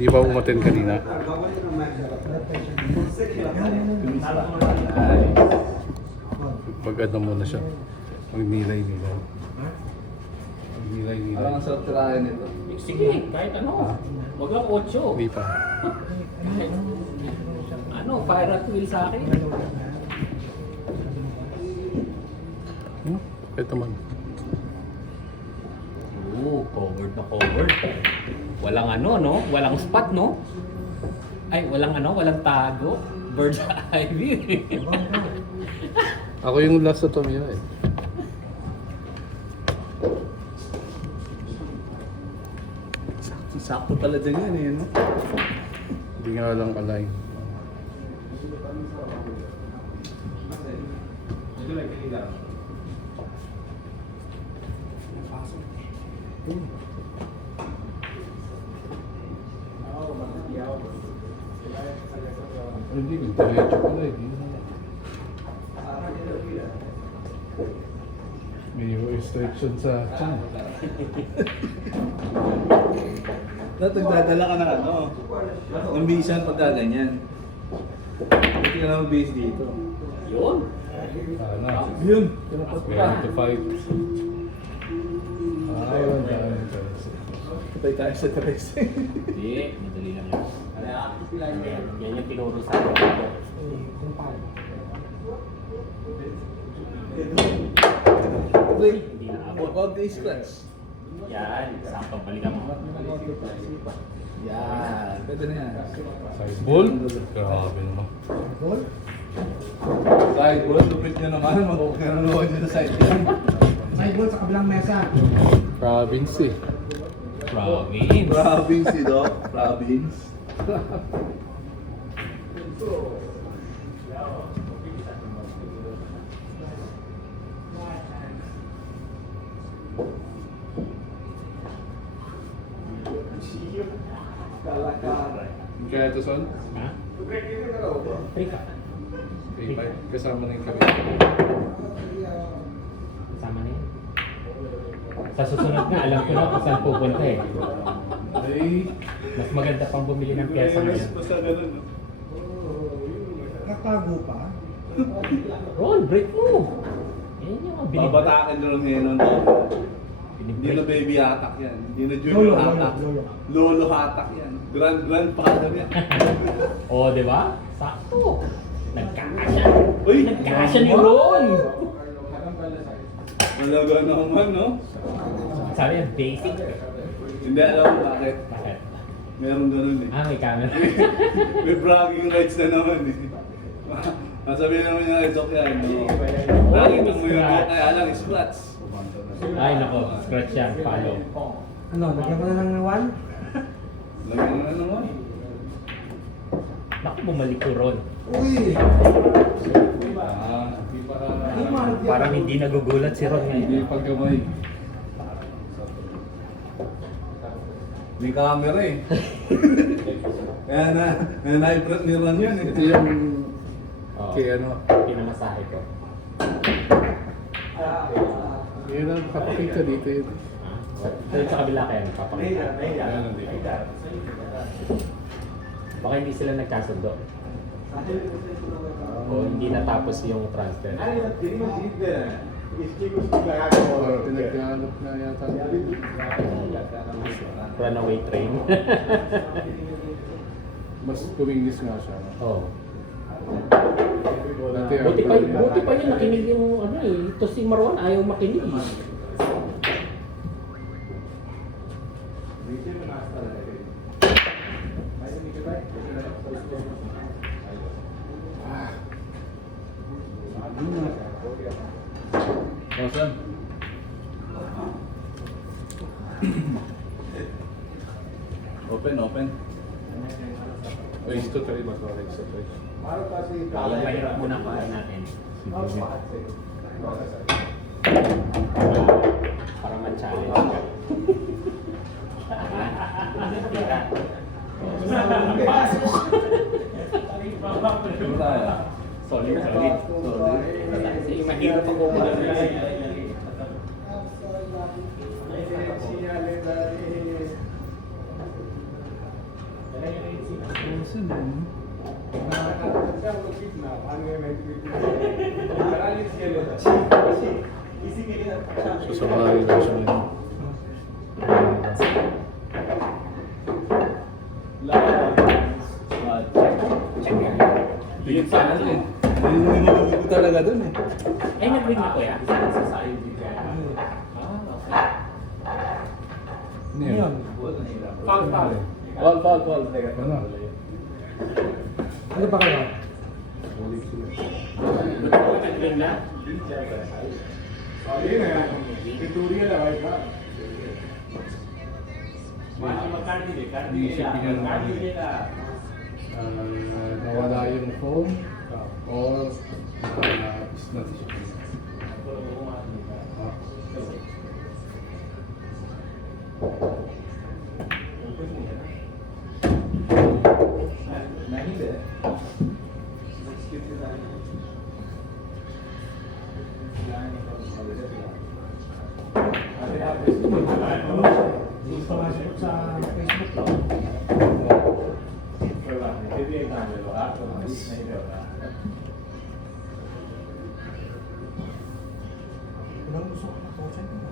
Di ba umaten kanina? Pag-ano muna siya. Magnilay-nilay. Magnilay-nilay. Parang ang sarap tirahin ito. Sige, kahit ano. Huwag lang 8. Hindi pa. Ano, fire at will sa akin. Ito man. Covered na covered. Walang ano, no? Walang spot, no? Ay, walang ano, walang tago. Bird's eye view. Ako yung last na tumiya eh. Sakto pala dyan yan eh, no? Hindi nga lang align. Hindi, diretso pala eh. May restriction sa chan. Nagdadala ka ng ano? Ng bisan pagka ganyan. Hindi ka na mag-base dito. Yun. Sana. Yun! We have to fight. Ayun, dahil. Patay tayo sa tres. Hindi, madali lang yan. Yan yung tinuro sa akin dito. Hindi na abot. Huwag day scratch. Yan, saktong balikan mo. Yan. Pwede na yan. Side ball? Grabe naman. Side ball, lupit nyo naman. Magkakaroon nyo na side ball. Side ball sa kabilang mesa. Province eh. Province. Province eh, Doc. Province. Kaya ito son? Ha? Trika. Okay, kasama na yung kami. Kasama na yun. Sa susunod nga, alam ko na kung saan pupunta eh. Ay, Mas maganda pang bumili ng pyesa ngayon. basta ganun, no? Kakago pa. Ron, break mo! Yan yung binibreak. Babatakin nyo lang ngayon, no? Hindi na baby hatak yan. Hindi na junior hatak. Lolo hatak yan. Grandfather yan. Oo, di ba? Sakto. Nagkakasya. Uy! Nagkakasya ni Ron! Malaga naman, no? Sabi yan, basic. Hindi alam mo bakit. Bakit? Meron ganun eh. Ah, may camera. May bragging rights na naman eh. Masabihin naman yung joke yan. Nakita mo yung joke kaya lang, scratch. Ay, nako. Scratch yan. Follow. Ano, lagyan ko na lang ng 1? Lagyan mo na naman. Naku, bumalik ko Ron. Uy! Parang hindi nagugulat si Ron Hindi ngayon. pagkamay. May camera eh. Kaya na-i-prep ni Ron yan eh. Ito yung Oo. kay ano. Pinamasahe ko. Yun ang kapakita dito yun. Doon sa kabila kaya nagpapakita. Ayan, nandito. Baka hindi sila nagkasundo. O hindi natapos yung transfer. Parang pinaghanap na yata. Runaway train. Mas kumingis nga siya. No? Oo. Dati, Buti pa yun nakinig yung ano eh. Ito si Marwan ayaw makinig. Awesome. Open. Race to 3 ba? Race to 3. Yung mahirap muna pa natin. Para ma-challenge ka. Ano tayo? Solid. Kasi mahirap ako muna. Saan ba yun? Sasabay lang siya ngayon. Tingin sa natin. Hindi talaga dun eh. Ay, nag-ring na ko yan. Ano yun? Foul. Paul. Ano pa kayo? Ba't ako nag-ring na? Nawala yung phone or snap siya. Hindi pa masakot sa Facebook. Walang gusto ko na post mo.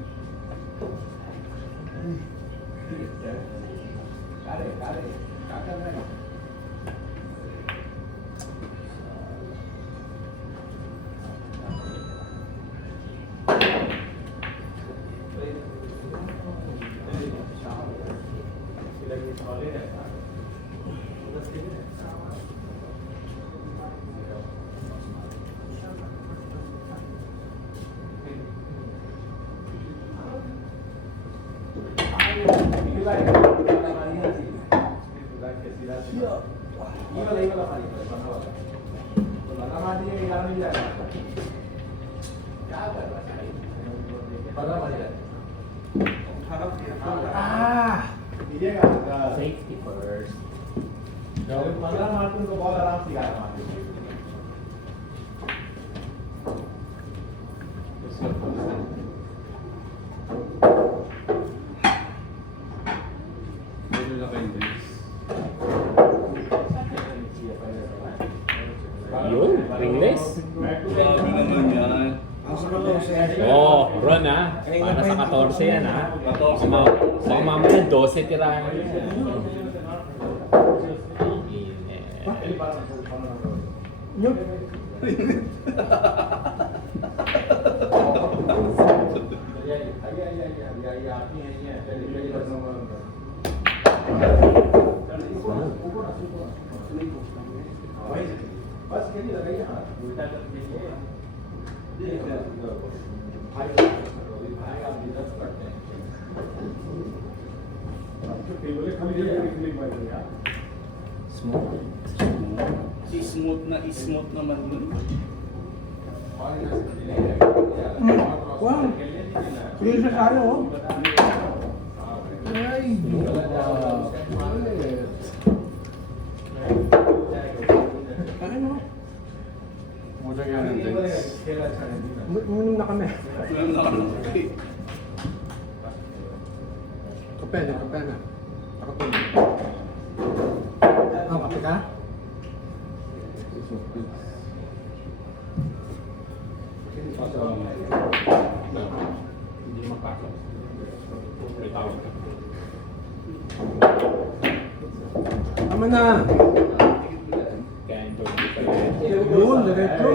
Safety first. Pwede na kayo guys. Yun, ringless. Grabe naman yan. Ang sarap po sir. Oh, Ron ah. Para sa 14 yan ah. 14. Baka mamaya 12 tirahan. Nyug. Smooth. Smooth naman nun. Wow. Sige sa tayo oh. Ay. Ano? Muna nga ng guys. Uminom na kami. Alam na ka Kape na. Nakatulog. Oh, kape ka? Hindi makakap. May tawag ka. Tama na. Kaya ito dito. Yun, diretso.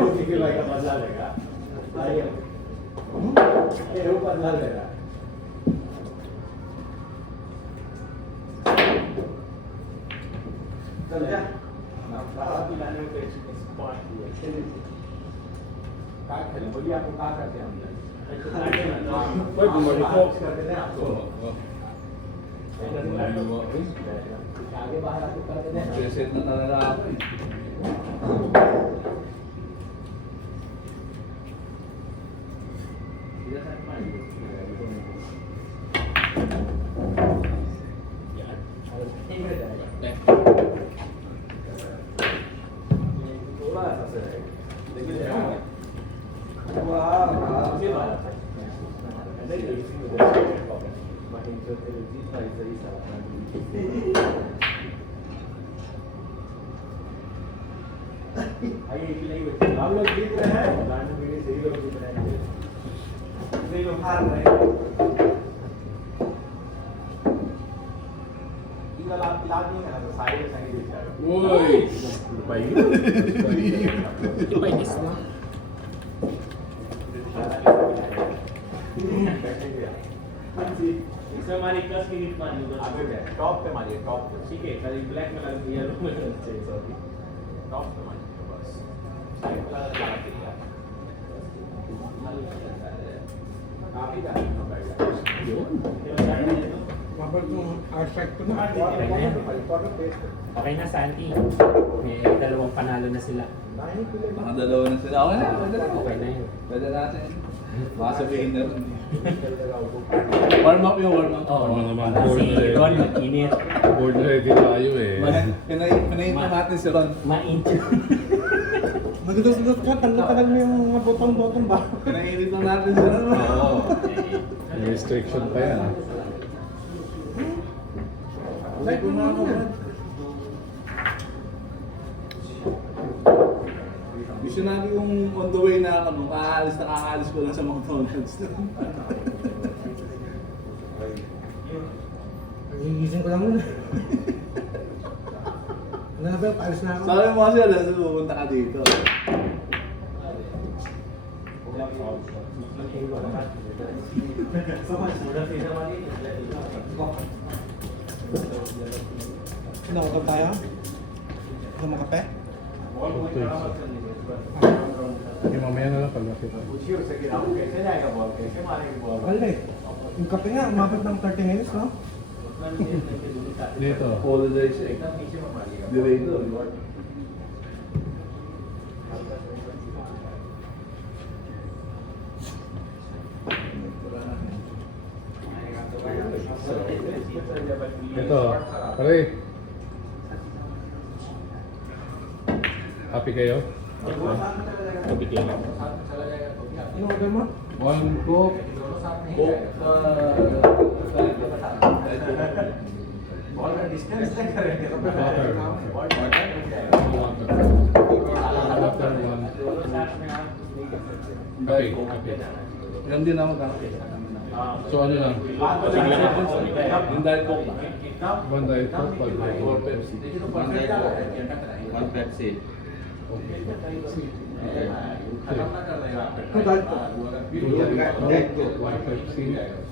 Uy, bumalik po. Reset na talaga ako eh. हम लोग जीत रहे हैं लाडू बीड़ी से ही लोग जीत रहे हैं नहीं लोग हार रहे हैं इधर आप पिला नहीं है ना side side Uy! Ano ba yun? Painis mo. इसमें हमारी 10 मिनट मानी होगा आगे गए टॉप पे मारिए टॉप पे ठीक है खाली ब्लैक में लग येलो में लग चाहिए सॉरी टॉप पे मारिए बस साइड पे लगा के काफी जाने का Mabal itong aspect ko na. Okay na, Santi. May dalawang panalo na sila. Mga dalawa na sila. Okay na, pwede na. Okay na yun. Pwede natin. Baka sabihin na rin. Warm up yung warm up. Oo, Ano naman, si board na eh. Ron, mag-init. Board ready tayo eh. Pinayin na natin si Ron. Ma-init. Magdudot ka, tagal mo yung mga botong-botong ba? Pinainit na natin si Ron. Oo. May restriction pa yan. Like mo na ako, Brad. Gusto natin yung on the way na ano, kakaalis ko lang sa McDonald's. Gigising ko lang muna. Ano na ba, paalis na ako. Sabi mo kasi alas pupunta ka dito. Nakotap tayo? Gusto mo kape? Okay, mamaya na lang pag-lapit. Wala eh. Yung kape nga, umabot ng 30 minutes, no? Dito. Holiday siya eh. Delay to. Ito, pare. Happy kayo? Kabigyan. Ano order mo? One Coke. Coke, Water. Water, one. Kape, kape. Yan din ako kape. So ano lang? Yung Diet Coke ba? One Diet Coke, one Diet Or Coke. Pepsi? One Pepsi Ito, Diet Coke. Two Diet Coke, one Pepsi.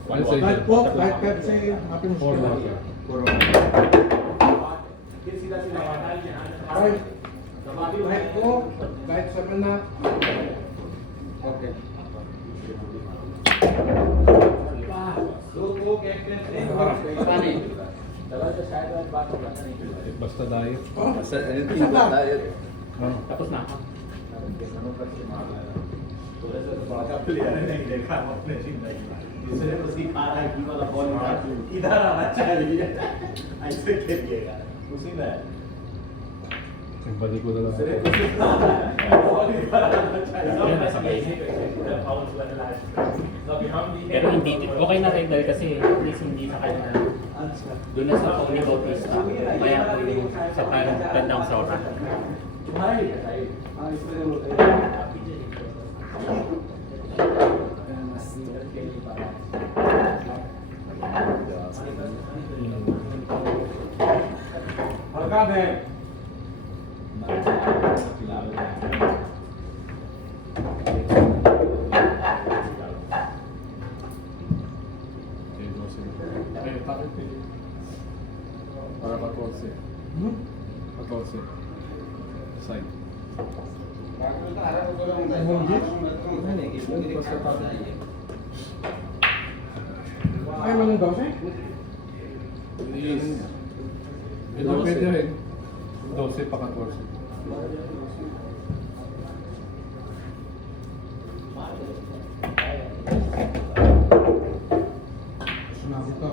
One Diet Diet Coke, Diet Pepsi, Happy Four Muskila. water. Ay, Diet Coke, Diet 7-Up. Okay. Basta diet. Oh, Basta anything but diet. Oh. Tapos na. दूसरे को सिखा रहा है कि वाला बॉल इधर आना चाहिए ऐसे खेलिएगा उसी में Nagbalik ko na lang. दूसरे को सिखा रहा है बॉल इधर आना चाहिए Pero hindi, okay na rin dahil kasi at least hindi sa kanya. Doon na sa Tony Bautista. Kaya ako yung sa parang tandang Sora. Alcabe. Para 14. Hmm? 14. Side. Ay, manong 12? Yes. Ito pwede rin. 12 pa 14. Sinabi ko.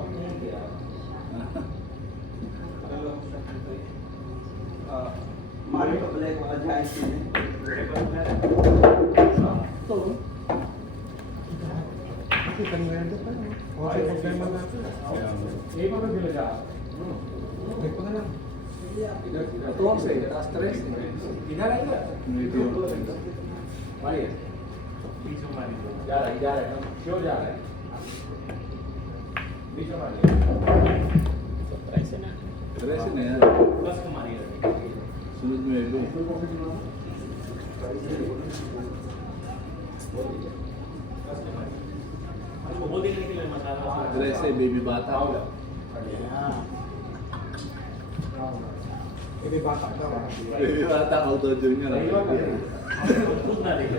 मारे को ब्लैक वाला जाए Kasi kanina pa. Okay, problema natin. Kaya, Eh, paano sila dyan? Wait ko na lang. 14, alas 3. Idara ito. Maria. जा रहा है ना क्यों जा रहा है बीच में मारिए Surprise na. 13 na yan. बस को मारिए Sunod mo yun. वो देखने के लिए मसाला 13, baby bata. Ini bata daw. Baby bata, auto junior. दूध ना देखे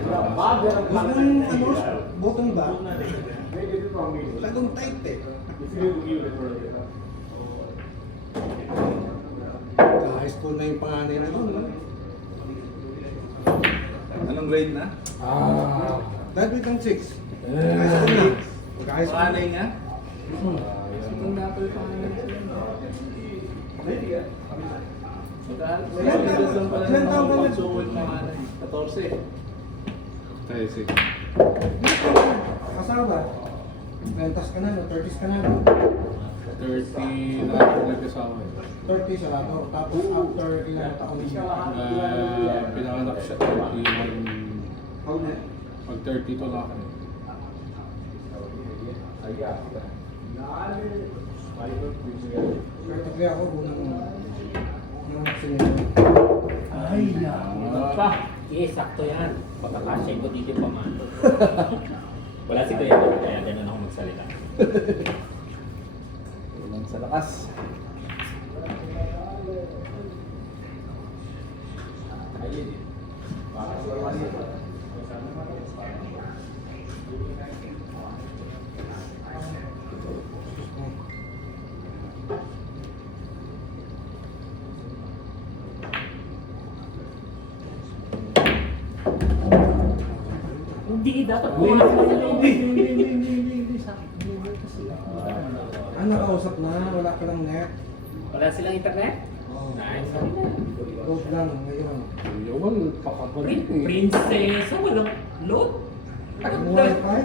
Butong ba? दूध ना देखे Lagong tight eh. इसलिए रुकी हुई थोड़ा देर High school na yung panganay na doon. No? Anong grade na? Graduate ng 6. High school na. High school. Panganay nga? Itong dapat yung panganay. Ilan taon ka nagsuwod panganay? 14. 13. Kasama. 20s ka na, no? 30s ka na. No? 30 na ako nagkasama. 30s wala to. Tapos after ilang taon Pinanganak siya 31. Pag 32 na ako. Practically ako unang sinunod. ay na Pa! Eh, sakto yan. Pagkakasya ko dito pa man. Wala si Kuya, kaya ganun ako magsalita. Walang sa lakas. Hindi, dapat Ano nakausap na? Wala ka lang net. Wala silang internet? Oh. Nice. Load lang ngayon. Yawan, pakabalik eh. Prinsesa, walang load? Ang wifi.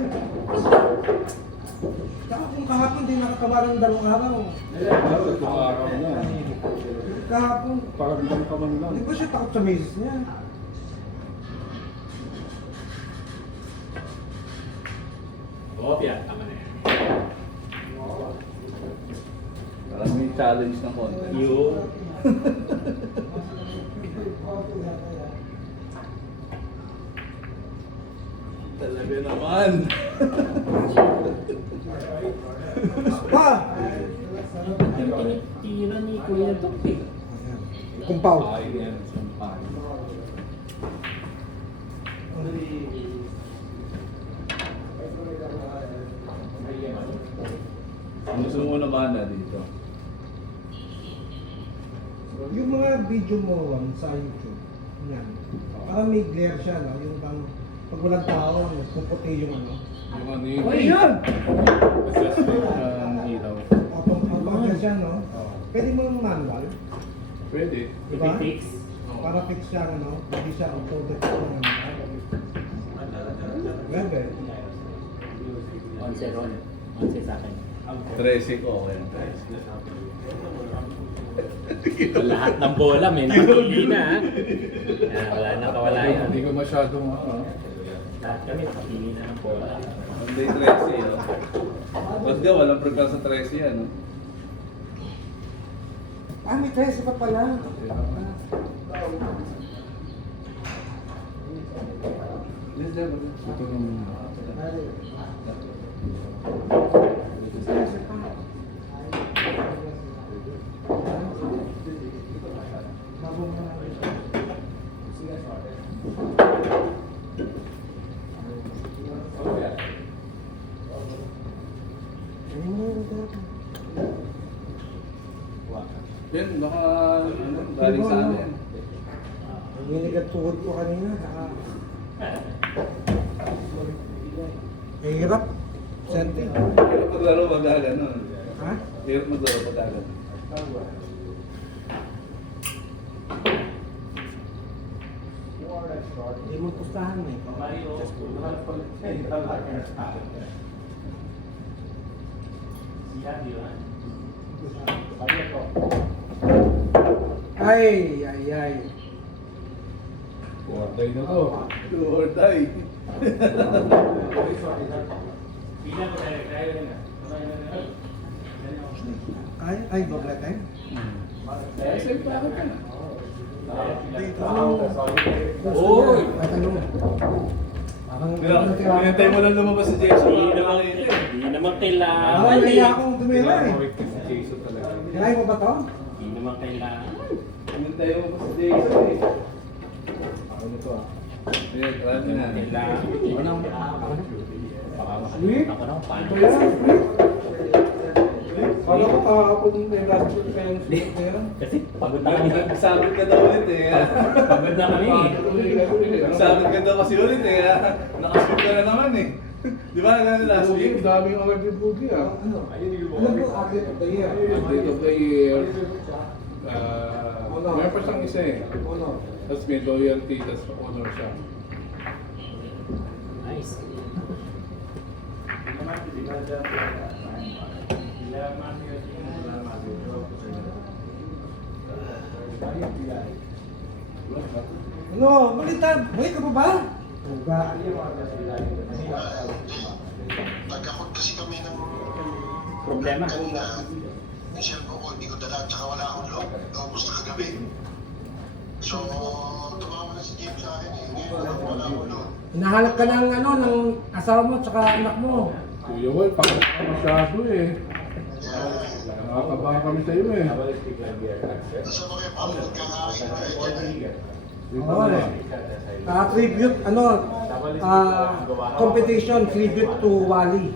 Saka kung kahapon di nakatawaran ng 2 araw. Tatlong araw na. Kahapon, Parang lang ka man lang. hindi ba siya takot sa misis niya? Oo, Pia, tama na yan. Parang may challenge ng content. Yun. Talaga naman. Pa! Yung tinitira ni Kuya Dok eh. Kumpaw. Ay, yan. Sampay. Gusto mo naman na dito. Yung mga video mo Juan, sa YouTube, yan. Parang may glare siya, no? Yung pang, pag walang tao, puputi yung ano. Yung ano yun. Ay, yan! Adjustment ng ilaw. Automatic siya, no? Pwede mo yung manual, Pwede. diba? Fix. Para fix siya, ano? Hindi siya auto-fix ng ano. Pwede. Onse ron. Onse sa akin. 13 ko, okay. Lahat ng bola, may nakapili na ha. Yan, wala na kawala yan. Hindi ko masyadong Lahat kami nakapili na ng bola. Monday 13, oh. Ba't di, walang prepare sa 13 yan, no? Ah, may 13 pa pala. Yes, sir. ito nung... Yan, baka, ano, galing sa ano yan. Niligat tuhod ko kanina, saka... Hirap. Sente. Hirap maglaro pag gano'n. Ha? Hirap maglaro pag gano'n. Hindi mo pustahan eh. Siya, di ba? Ay. Buhatay na to. Do or die. Ay, doble time. Eh, siyempre ako ka na. Uy! Ay, ano? Parang Pinintay mo lang lumabas si Jason. Hindi naman kailangan. Ay, naiya akong tumira eh. Mawigtin si Jason talaga. Kinain mo ba to? Hindi naman kailangan. Pinintay mo pa si Jason eh. Ako na to ah. Sige, grabe na. Kailangan. Sweet? Ako nang Ito paano. yan, sweet. Kala ko kahapon may last week pa yung sweet na yan. Kasi pagod na kami. Nagsabit ka daw ulit eh. Pagod na kami. Nagsabit ka daw kasi ulit eh. Nakashoot ka na naman eh. Di ba na last week? Daming award yung Boogie ah. Ano po, athlete of the year? Athlete of the Year. Meron pa siyang isa eh. Ano? Tapos may loyalty, tapos honor siya. Nice. Ano? Balitan! Buhay ka pa ba? Uga. Nagkakot kasi kami ng Problema. kanina. Yung cellphone ko, hindi ko dala, tsaka wala akong loob. Naubos na kagabi. So, tumawag na si James sa akin eh. Ngayon, wala akong loob. Hinahanap ka ng ano, ng asawa mo tsaka anak mo. Kuya Wal, pakit ka masyado eh. Nakakabahan kami sa'yo eh. Nasa mga kayo, paano nagkakain na dyan? Oo eh. Tribute, ano, competition, tribute to Wally.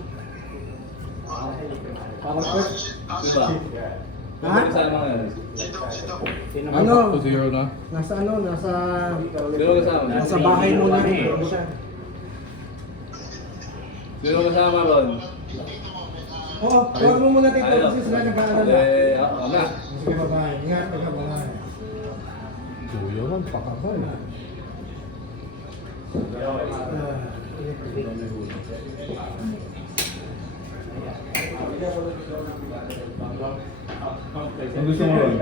Parang first, Diba? ha? Kasama nga. Sino? Ano? Back to zero na. Nasa ano, Sino kasama? nasa bahay mo na siya. Sino kasama ron? Oo, tawag mo muna dito kasi sila nag-aalala. Eh, ako na. Sige, babae. Ingat ka, babae. Kuya Wal, pakakal. Ang gusto mo ron?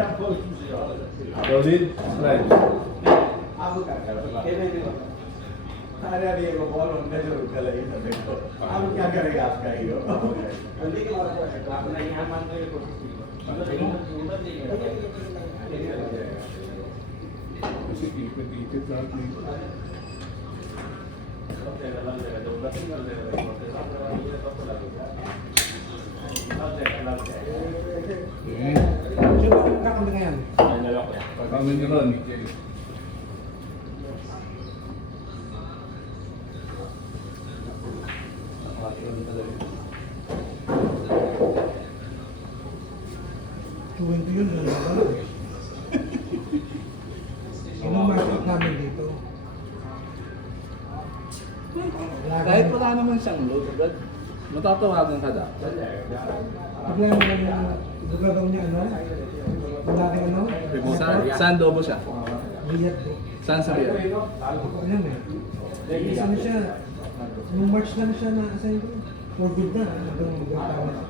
Solid? Slide? Hari-hari ko bola udah jauh kalau itu betul. Aku क्या करेगा आपका हीरो? जल्दी के बाद आप नहीं हम मान रहे हो। Kasi tipid lahat eh. Sino ba kakambi ngayon? Kami nyo ron. Tuwing to yun, ano ba? Anong market namin dito? Kahit wala naman siyang load, Brad, matatawagan ka dapat. Pagla mo lang yung gagawin niya, ano? Wala rin ano? Saan dobo siya? Riyadh po. Saan sa Riyadh? Alam eh. Isa na siya. Nung March na siya na-assign ko. For good na. Hanggang magkatawa na.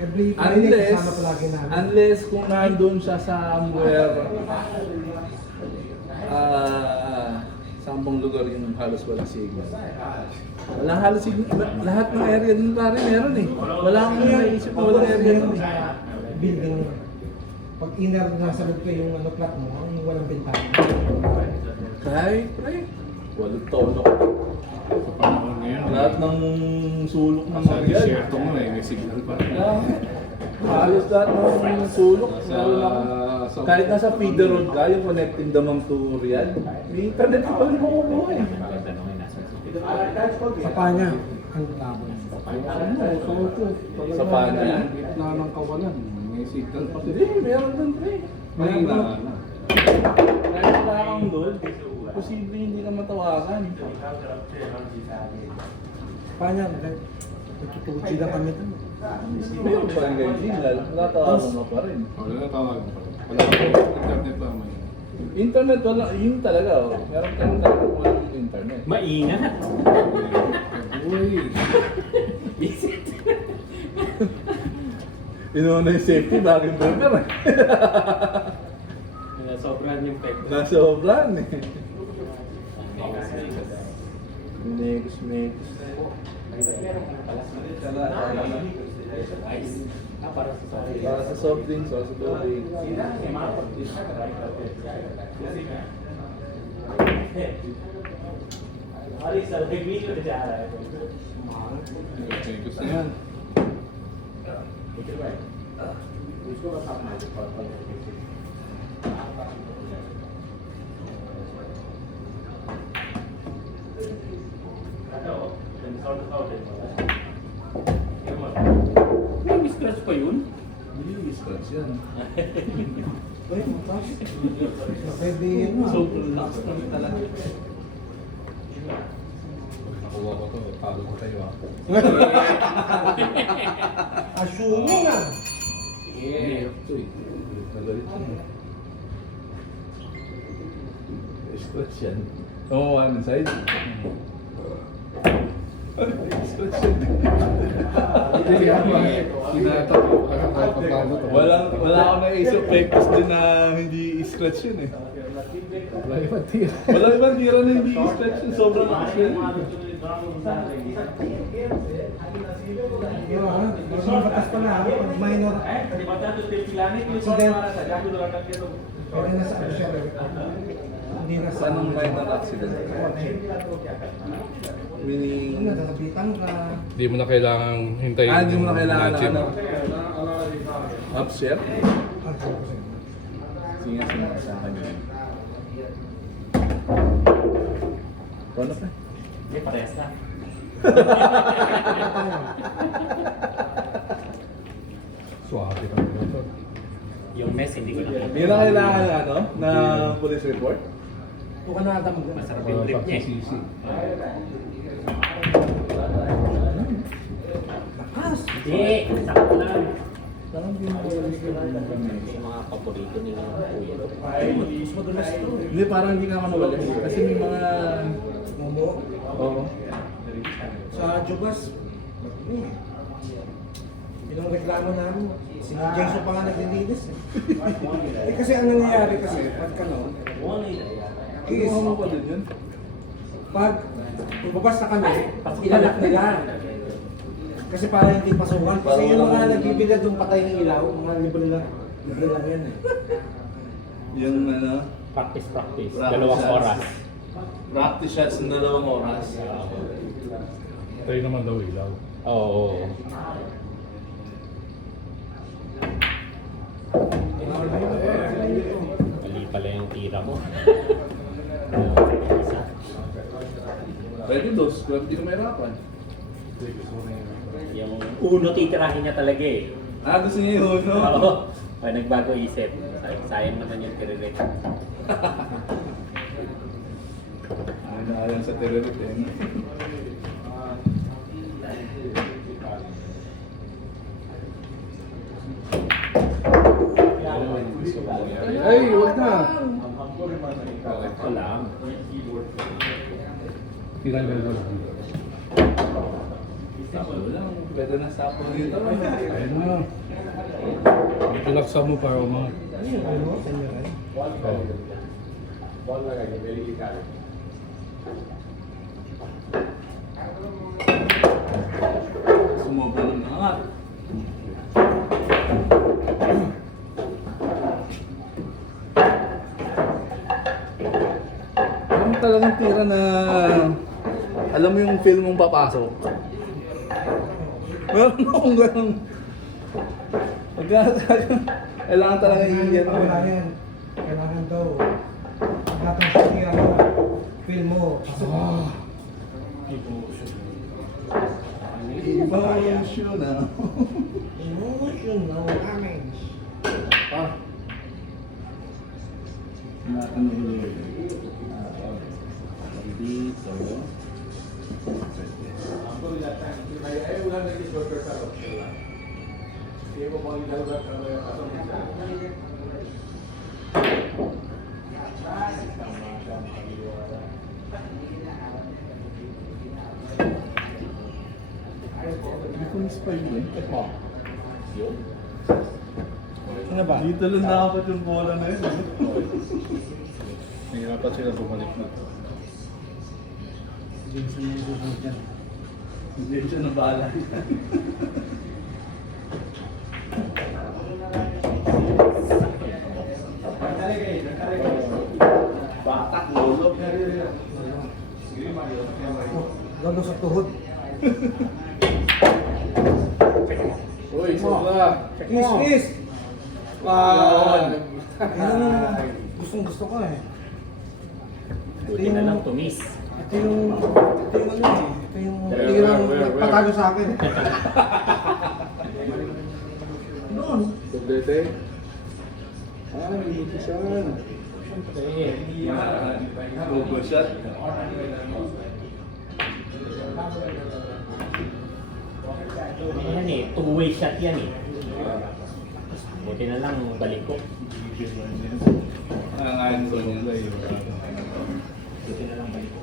Every Friday, kasama palagi namin. Unless kung nandun siya somewhere, sampung lugar yung halos walang signal. Walang halos signal. Lahat ng area dun pare meron eh. Wala akong naisip na walang area dun eh. Building. Pag inner nasa loob ko yung ano flat mo, yung walang bintana. Kahit, pre, walang tono. Sa panahon ngayon. Lahat ng sulok ng Sa mga yan. desierto mo eh, may signal pa. Halos lahat ng sulok. Sa- meron ako. sa- Kahit nasa feeder road ka, yung connecting Damam to Riyadh, may internet ka pa rin makukuha eh. Sa panya, ang labo. Sa paano yan? Gitna ng kawalan. May signal pa Hindi, meron dun pre. May na. Kahit wala kang load, posible hindi ka matawagan. Panya, nagtutuchi lang kami ito. Meron pa rin kayo signal, natatawagan mo pa rin. Wala na tawag. Wala ko internet lang may. Internet, wala, yun talaga oh. Meron ka rin talaga wala yung internet. Maingat. Uy! Inuuna yung safety bago yung burger. Sobrang yung peg. Nasobran eh. Next. Para sa soft drinks o sa tubig. Okay, gusto yan. May scratch pa yun? Hindi, scratch yan. Ay, matas. Pwede yun ah. Sobrang lakas kami talaga. Nakuha ko to, talo ko tayo ah. Assuming ah. Hirap to eh. Nagalit ko eh. Scratch yan. Oo, one side. Scratch yan. Hindi ako tinatak ko kasi tayo papalo to. Wala akong naisip pektos din na hindi scratch yun eh. Wala ibang tira. Wala ibang tira na hindi scratch yun. Sobrang lakas yun. Yung ah, mga batas pala ah, pag minor accident, pwede na sa ano siya. Hindi na sa Anong minor accident? Meaning... Yung nagkakapitan ka. Hindi mo na kailangan hintayin. Hindi mo na kailangan ng matching. ano. Upshare? Ah, Sige nga sa kanya. Paano pa? Hindi, parehas na. Suwabe ka naman to. Yung mess, hindi ko na. Hindi na kailangan ng ano? Na police report? Ito ka na mo. Masarap yung trip niya eh. Pagsisisi. Lakas. Hindi, sakto lang. Parang hindi mo Yung mga paborito nila ng kuya. Mas madulas ito. Hindi, parang hindi ka naman nawala. Kasi may mga... Momo. Oo. Sa Jubas, yung reklamo namin, si Jason pa nga naglilinis eh. Eh kasi ang nangyayari kasi, pagka no, is, Ano mo pa din yun? pag bubabas na kami, ilalak nila. Kasi para hindi pasukan. Kasi yung mga nagbibilad ng patay ng ilaw, mga libre lang yan eh. Yung ano? Practice. Practice Dalawang shots. oras. Practice shots ng 2 oras. Tayo naman daw ilaw. Oo. Mali pala yung tira mo. Isa. Pwede dos, pero hindi ka mahirapan. Yung uno titirahin niya talaga eh. Gusto niya yun, no? Oo. Ay, nagbago isip. Sayang naman yung tiririt. Ayan sa tererot eh. Ay, huwag na! Ito lang. Tinanggal ko lang. Sapo lang. Pwede na sapo dito. Ayun na. Tulaksa mo para umangat. Ano? Saan yan? Sumubo ng angat. Yung talagang tira na alam mo yung film mong papasok. Meron akong ganun. Kailangan talaga iiyan mo. Wala yan. Kailangan daw. Lahat ng sasira mo. Feel mo. Pasok. Emotion na. Emotional damage. Ah. Ano yun? Dito. Hindi ko miss pa yun eh. Yun. Ano ba? Dito lang dapat yung bola na yun. Nahirapan sila bumalik na. Jason yung susunod yan. Hindi siya nabala. Batak, lolo. Lalo sa tuhod. Uy, sobra. Kiss! Wow. Yan ang gustong gusto ko eh. Buti na lang tumis. Ito yung ano eh. Ito yung tirang nagpatalo sa akin. Noon. Doblete. Ah, may lukisan. Double shot. Yan eh, two-way shot yan eh. Buti na lang balik ko. Ayon ko niya. Buti na lang balik ko.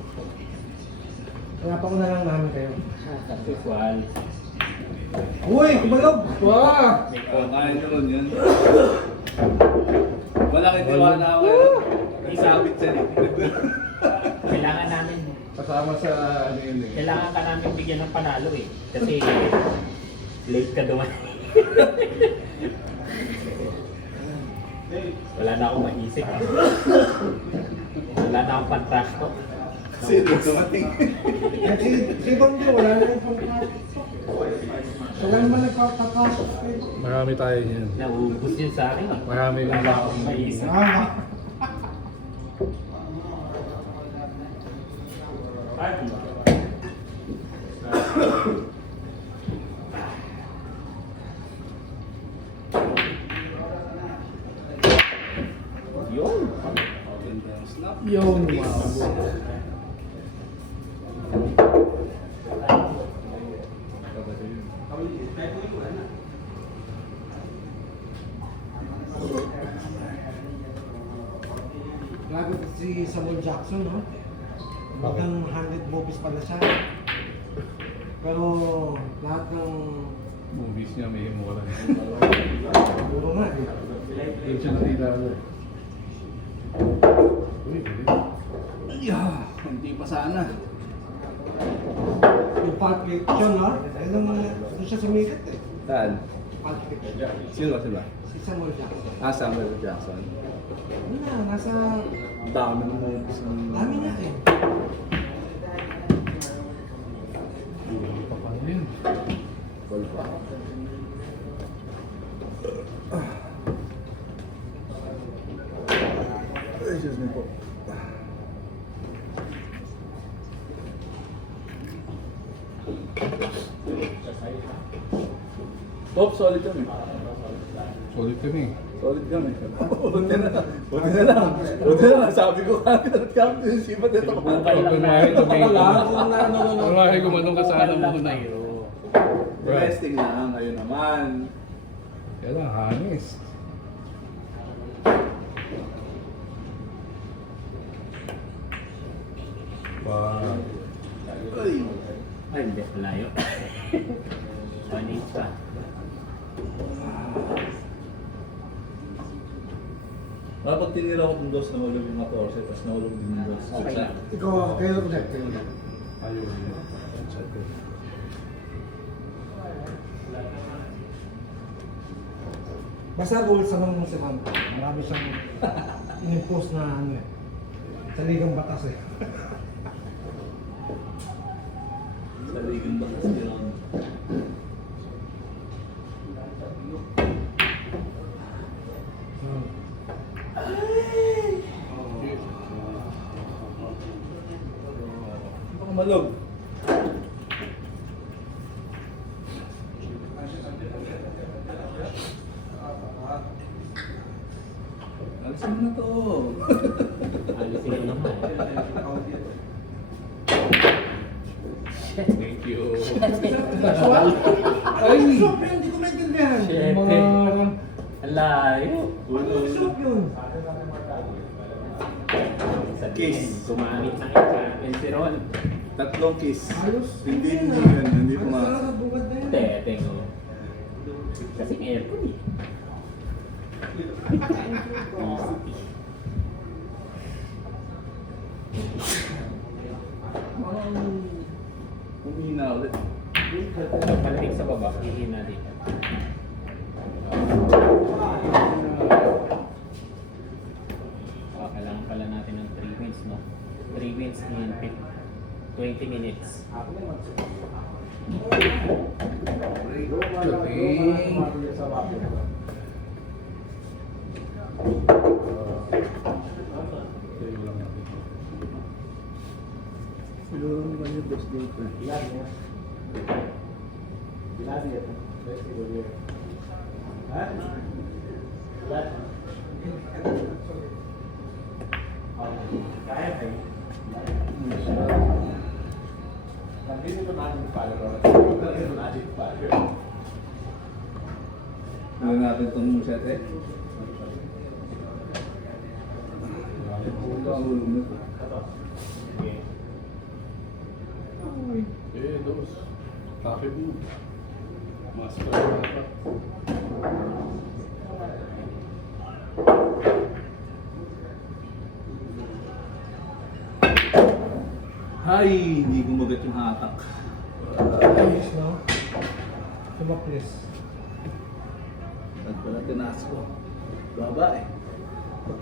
Kaya pa ko na lang namin kayo. Sexual. Uy! Kumalog! Wow. Ayon ko niyan. Wala kang tiwala ako. Isabit siya eh. Kailangan namin, Kasama sa ano yun eh. kailangan ka namin bigyan ng panalo eh. Kasi late ka duman. Wala na akong maisip. Wala na akong pan-trash to. Sino dumating? Si Bambi, wala na yung pang-trash. Wala naman nagpapakash. Marami tayo niyan. Nauubos yun sa akin eh. Marami Wala lang na akong maisip. Yun. Yun, wow. Grabe si Samuel Jackson, no? Hanggang 100 movies pala siya. Pero lahat ng Movies niya may himura. puro nga eh. Yun siya nakilala. Uy, galing. Hindi pa sana. Yung Pulp Fiction, no? Ayun ang doon siya sumikat eh. Saan? Pulp Fiction. Sino ba sila? Si Samuel Jackson. Ah, Samuel Jackson. Ano na, nasa Dami ng movies ng... dami nga eh. Pa pa yun. Excuse me po. Top, solid kami. Solid kami. Solid kami. Buti na lang. Buti na lang. Buti na lang. Sabi ko kami at championship at ito. Pagpanahe ito may Wala, kung nanonood. Pagpanahe gumanong ka sana muna. Resting na ngayon naman. Kaya lang, hangis. Wow. Ay. Ay, hindi. Malayo. 1-8 pa. Dapat tinira ko ng dos na hulog yung 14, tapos nahulog din yung dos. Okay lang. Ikaw, kayo ulit, kayo ulit. Ayun. Basta rules naman mo si Ron. Marami siyang in-impose na ano eh. Sa ligang batas eh. Sa ligang ba kasi yun? Baka malog. Alisin mo na to. Alisin ko naman. Thank you. Ay! Soup yun, hindi ko maintindihan. Shit. Mga... Ang layo. Ano soup yun? Sa Kiss. gumamit ng champion si Ron. Tatlong kiss. Ayos. Hindi Yun, hindi ah. yan, hindi Ayos puma. talaga, bugad na yun. Tete ko. Kasi aircon eh. Parang humina ulit. Palamig sa baba, hihina dito. Kailangan pala natin ng 3 minutes, no? 3 minutes in 20 minutes. Siguro naman yung best date na. Ano natin itong musete? Ito ang ulong nito. Dos. Coffee mo. Mas pa. Ay, hindi gumagat yung hatak. Ayos, no? Sumaplis. At pala tinaas ko. Baba eh.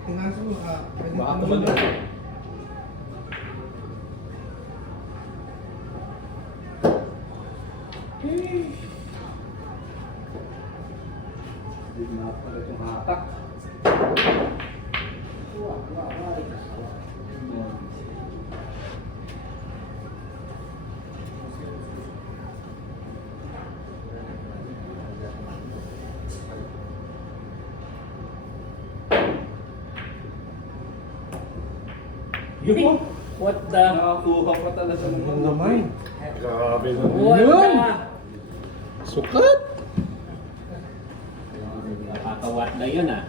Tinaso mo ka. Baka tumagal. Hindi na pala yung hatak. Yun! What the? Nakakuha pa talaga ng Ano naman? Grabe na. What the? Sukat! Nakakawat na yun ah.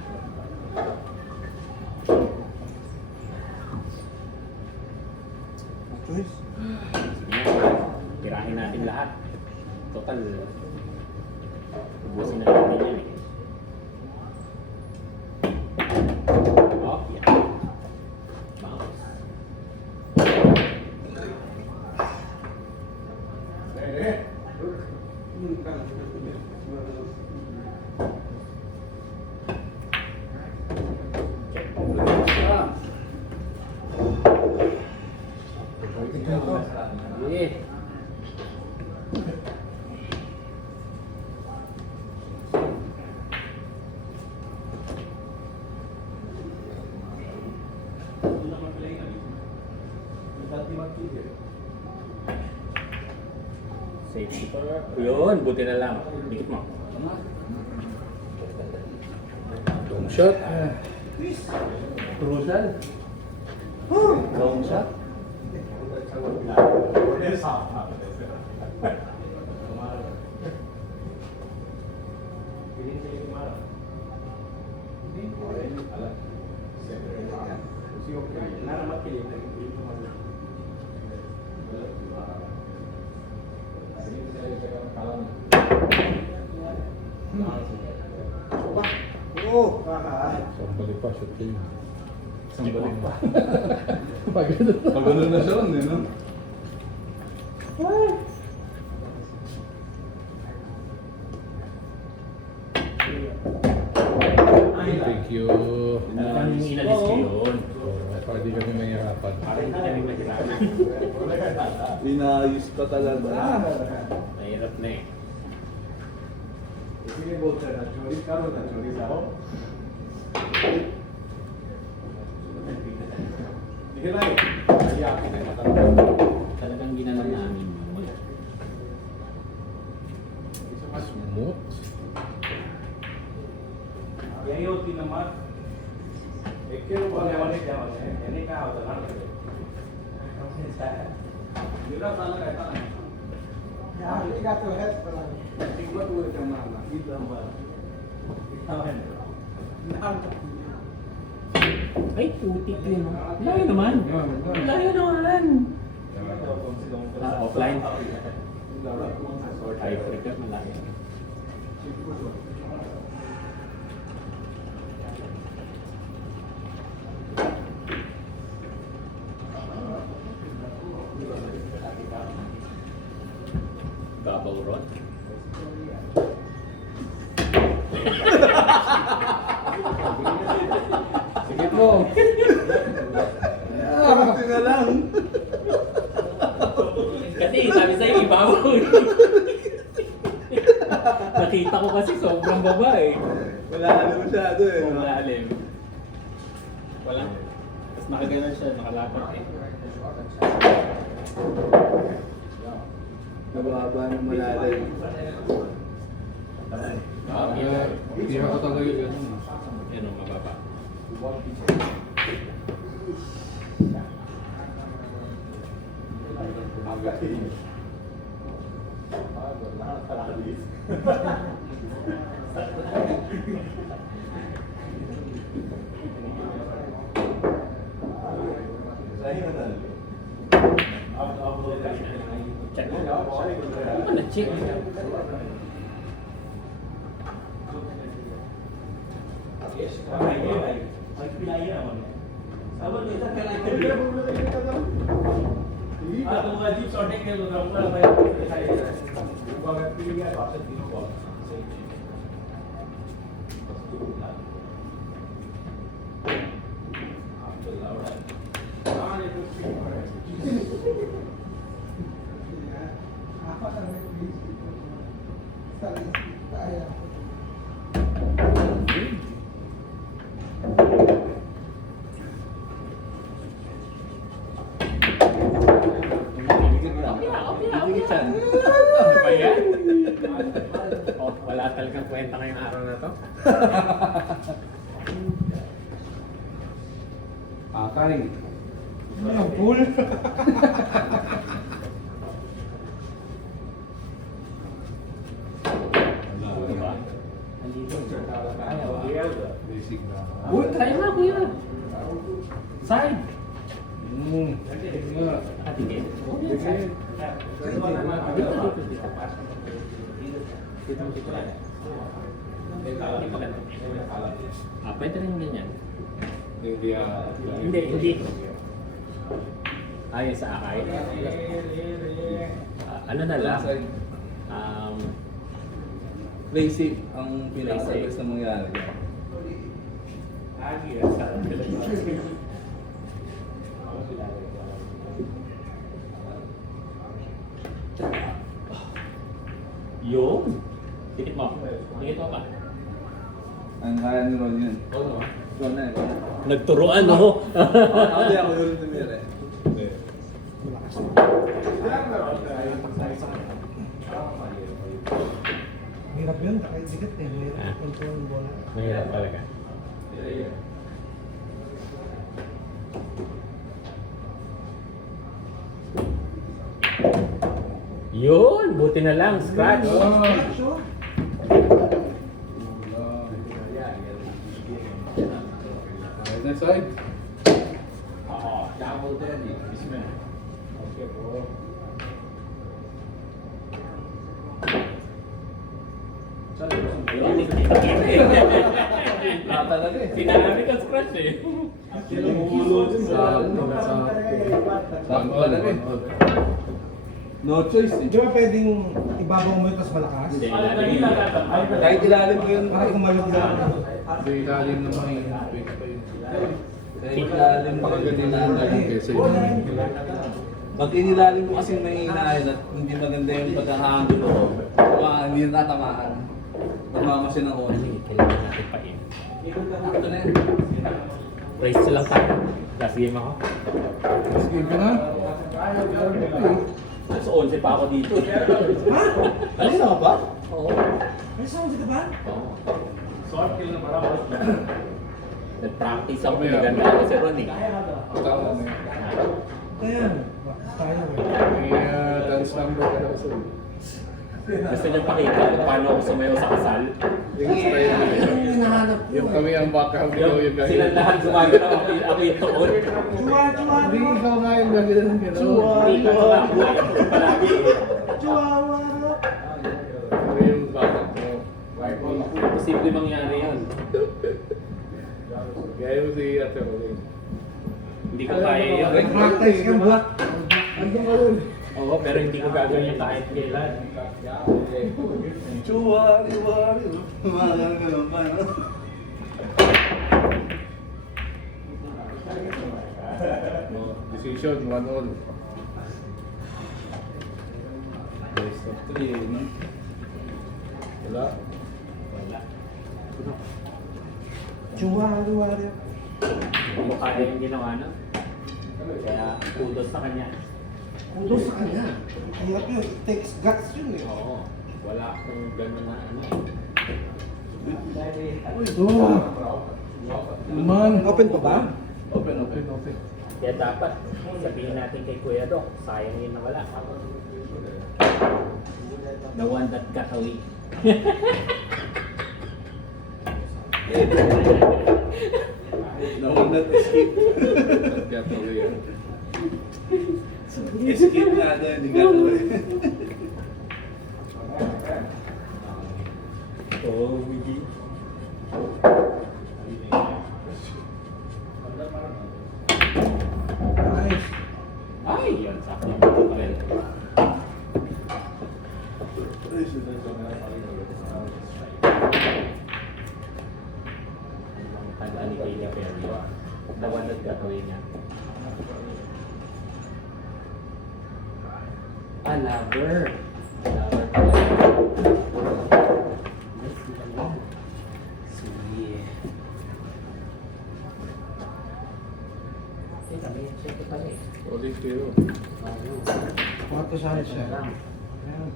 Choice. Tirahin natin lahat. Total, ubusin na natin yan eh. Oh, yan. Bounce. Yeah. Safety for... Yun, buti na lang. Dikit mo. Long shot. Crucial. Long shot. Oo. Sambali pa, shoot kayo. Isang balik pa. Pagano na siya ron eh, no? Thank you. Ano yung inalis ko yun? Para di kami mahirapan. Para hindi kami mahirapan. Inayos ka talaga. Mahirap na eh. Talagang ginawa namin yun. Smooth. यही नंबर एक के ऊपर वाले क्या होते हैं यानी क्या होता है मेरा साला कहता है Yan, ligat to head pa lang. Ticket हुए थे मारना ये number Ay, putik yun. Layo naman. Layo naman. Offline. Ay, freaker malayo. mata ko kasi sobrang baba eh. Wala na masyado eh. Kung malalim. Walang. Tapos nakaganon siya, nakalapat eh. Nababa ng malalim. Hindi ako talaga yun. Yan o, mababa. Check mo. Ano na check? Ano ba yan? Oh, wala talagang kwenta ngayong araw na to. Patay. Ano yung pool? Diba? Basic na. Uy, try na kuya. Side. Ah, tigil. Side. Ah, pwede rin ganyan. Hindi Hindi. Ay, sa akay. Ano na lang? Play safe ang pinaka-best na mangyari. Yun. Dikit mo. Dikit mo pa. Ang kaya ni Ron yun. Ron na. Nagturuan ako. Hindi ako yun tumira eh. Hirap yun, nakaisikit eh. Hirap control ng bola. Mahirap talaga. Yun! Buti na lang. Scratch. Sure. Next side. Talaga eh. Sinabi ka scratch eh. Sakto talaga eh. No choice eh. Di ba pwedeng ibabaw mo yun tapos malakas? Hindi. Kahit ilalim mo yun. Para kumalog lang. Hindi ilalim na mahihintay pa yun. Kahit ilalim mo Baka yun. ganun na lang kesa yun. Pag inilalim mo kasi may inahin at hindi maganda yung pagkakaangulo ko, hindi na tatamaan. Magmamasin ng konti. Kailangan natin pa in. Ito na yan. Race lang tayo. Last game ako. Last game ka na? Nasa 11 pa ako dito. Ha? Ano na ba? Oo. May sound ka ba? Oo. Nag-practice ako. Pinaganda ako si Ron eh. Tama na yun. Ayan. Tayo eh. May dance number ka daw sa Gusto niyo pakita kung paano ako sumayaw sa kasal. yung style na yun. Yung hinahanap ko. Yung kami ang background ko yung gagawin. Sila lahat gumagalaw ako yung tuon. Chua, chua, Hindi ikaw nga yung gagawin ng gano'n. Hindi ko gumagawa ako palagi. chua. Ano yung background mo? Posible mangyari yun. Gaya mo si Ate Rolling. Hindi ko kaya yun. Practice ka ba? Andun ka yun. Oo, pero hindi ko gagawin yung kahit kailan. Chuwari. Mga ganun pa, no? Decision, 1-all. Best of 3, no? Wala. Chuwari-wari. Hindi mo kaya yung ginawa na. Kaya kudos sa kanya. Kudos sa kanya. Hirap yun. It takes guts yun eh. Oo. Wala akong gano'n na ano. Naman. Open pa ba? Open. Kaya dapat sabihin natin kay Kuya Doc, sayang yun na wala. The one that got away. The one that escaped. Got away. Escape nga daw, hindi got away. Oh, Wiggy. Nice. Ay, yun. Sakto. Okay. Tandaan ni Kaya Perry. The one that got away niya. Ah, lover. Lover pala. Sige. Sige kami. Ulit kayo. Mga kasali siya. Ayan.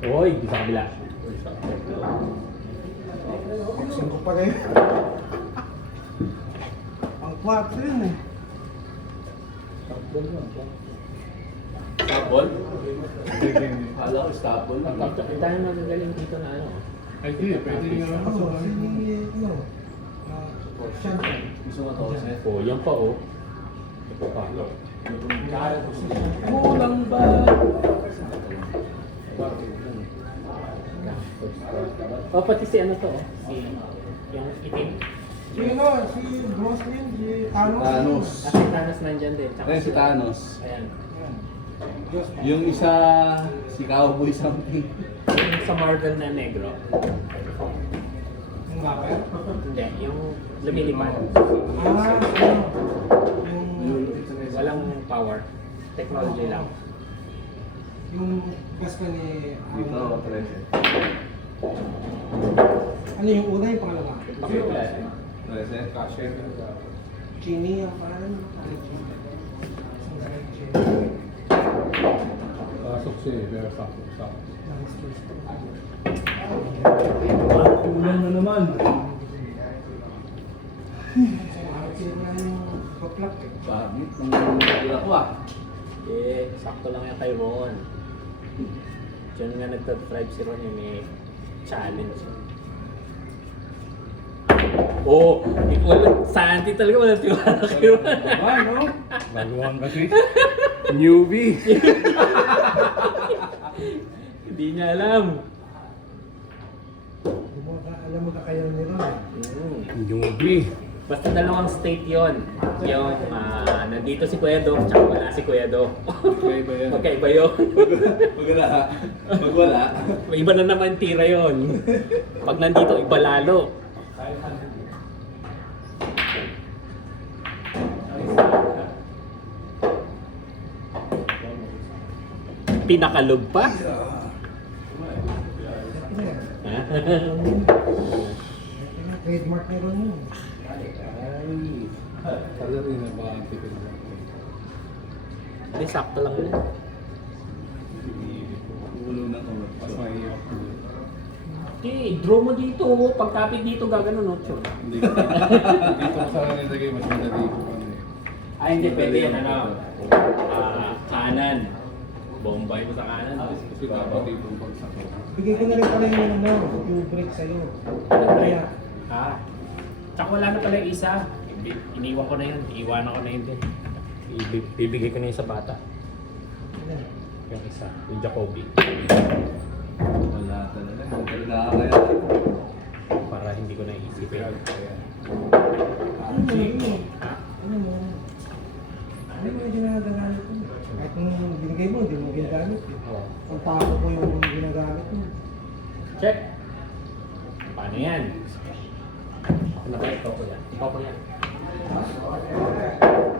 Oy, di sa kabila. Boxing ko pa rin. Ang 4 yun eh. Stopball? Kala ko stopball lang. Kita na magagaling dito na ano. Ay, di. Pwede nga naman. Ano, Shantan. Gusto mo to, Seth? Oh, yan pa oh. Ito pa. Kulang ba? Oh, pati si ano to oh. Si yung itim. Si ano, si Bros na yun, si Thanos. Thanos. Ah, si Thanos nandyan din. Tsaka Ayun si Thanos. Ayan. Ayan. Diyos. Yung isa, si Cowboy something. Yung sa Marvel na negro. Yung rapper. Hindi, yung lumilipad. Ah, ano. Yung, Walang power. Technology lang. yung best friend ni... Dito, 13. Ano yung una, yung pangalawa? Pakita. 13? Cashier. Chini, ang pangalan mo. Pasok siya eh. Pero sakto. Kulang na naman. Pagit, ang nagkakila ko ah. Sakto lang yan kay Ron. Diyan nga nagtatribe si Ron yung may challenge. Oh, Santi talaga wala tiwala kay Ron. No? Baguhan kasi. Newbie. Hindi niya alam. Alam mo ka kayo nila. Newbie. Basta dalawang state yon. Yung nandito si Kuya Do, tsaka wala si Kuya Do. Magkaiba yan. Magkaiba yun. Pag wala. Iba na naman tira yon. Pag nandito, iba lalo. Pinakalog pa? Trademark na rin yun. Salary na ba ang tipid mo? Hindi, sakto lang yun. Ulo na to. Mas mahirap. Okay, draw mo dito. Pagkapit dito, gaganon, no? Sure. Hindi ko sana nilagay mas madali ko pa eh. Ay, hindi. Pwede yan, ano? Kanan. Bombay mo sa kanan. Kasi dapat itong pagsak. Bigay ko na rin pala yung ano, yung break sa'yo. Kaya, Tsaka wala na pala yung isa. Iniwan ko na yun. Iiwanan ko na yun din. Bibigay ko na yun sa bata. ano, Yung isa. Yung Jacoby. Wala talaga. Hindi talaga kaya. Para hindi ko na iisipin. ano mo? Ano mo? Ano yung mga ginagamit mo? Kahit nung binigay mo, hindi mo ginagamit. Oh. Ang tako ko yung ginagamit mo. Check. Paano yan? Ano ba ito ko yan? Ito ko yan.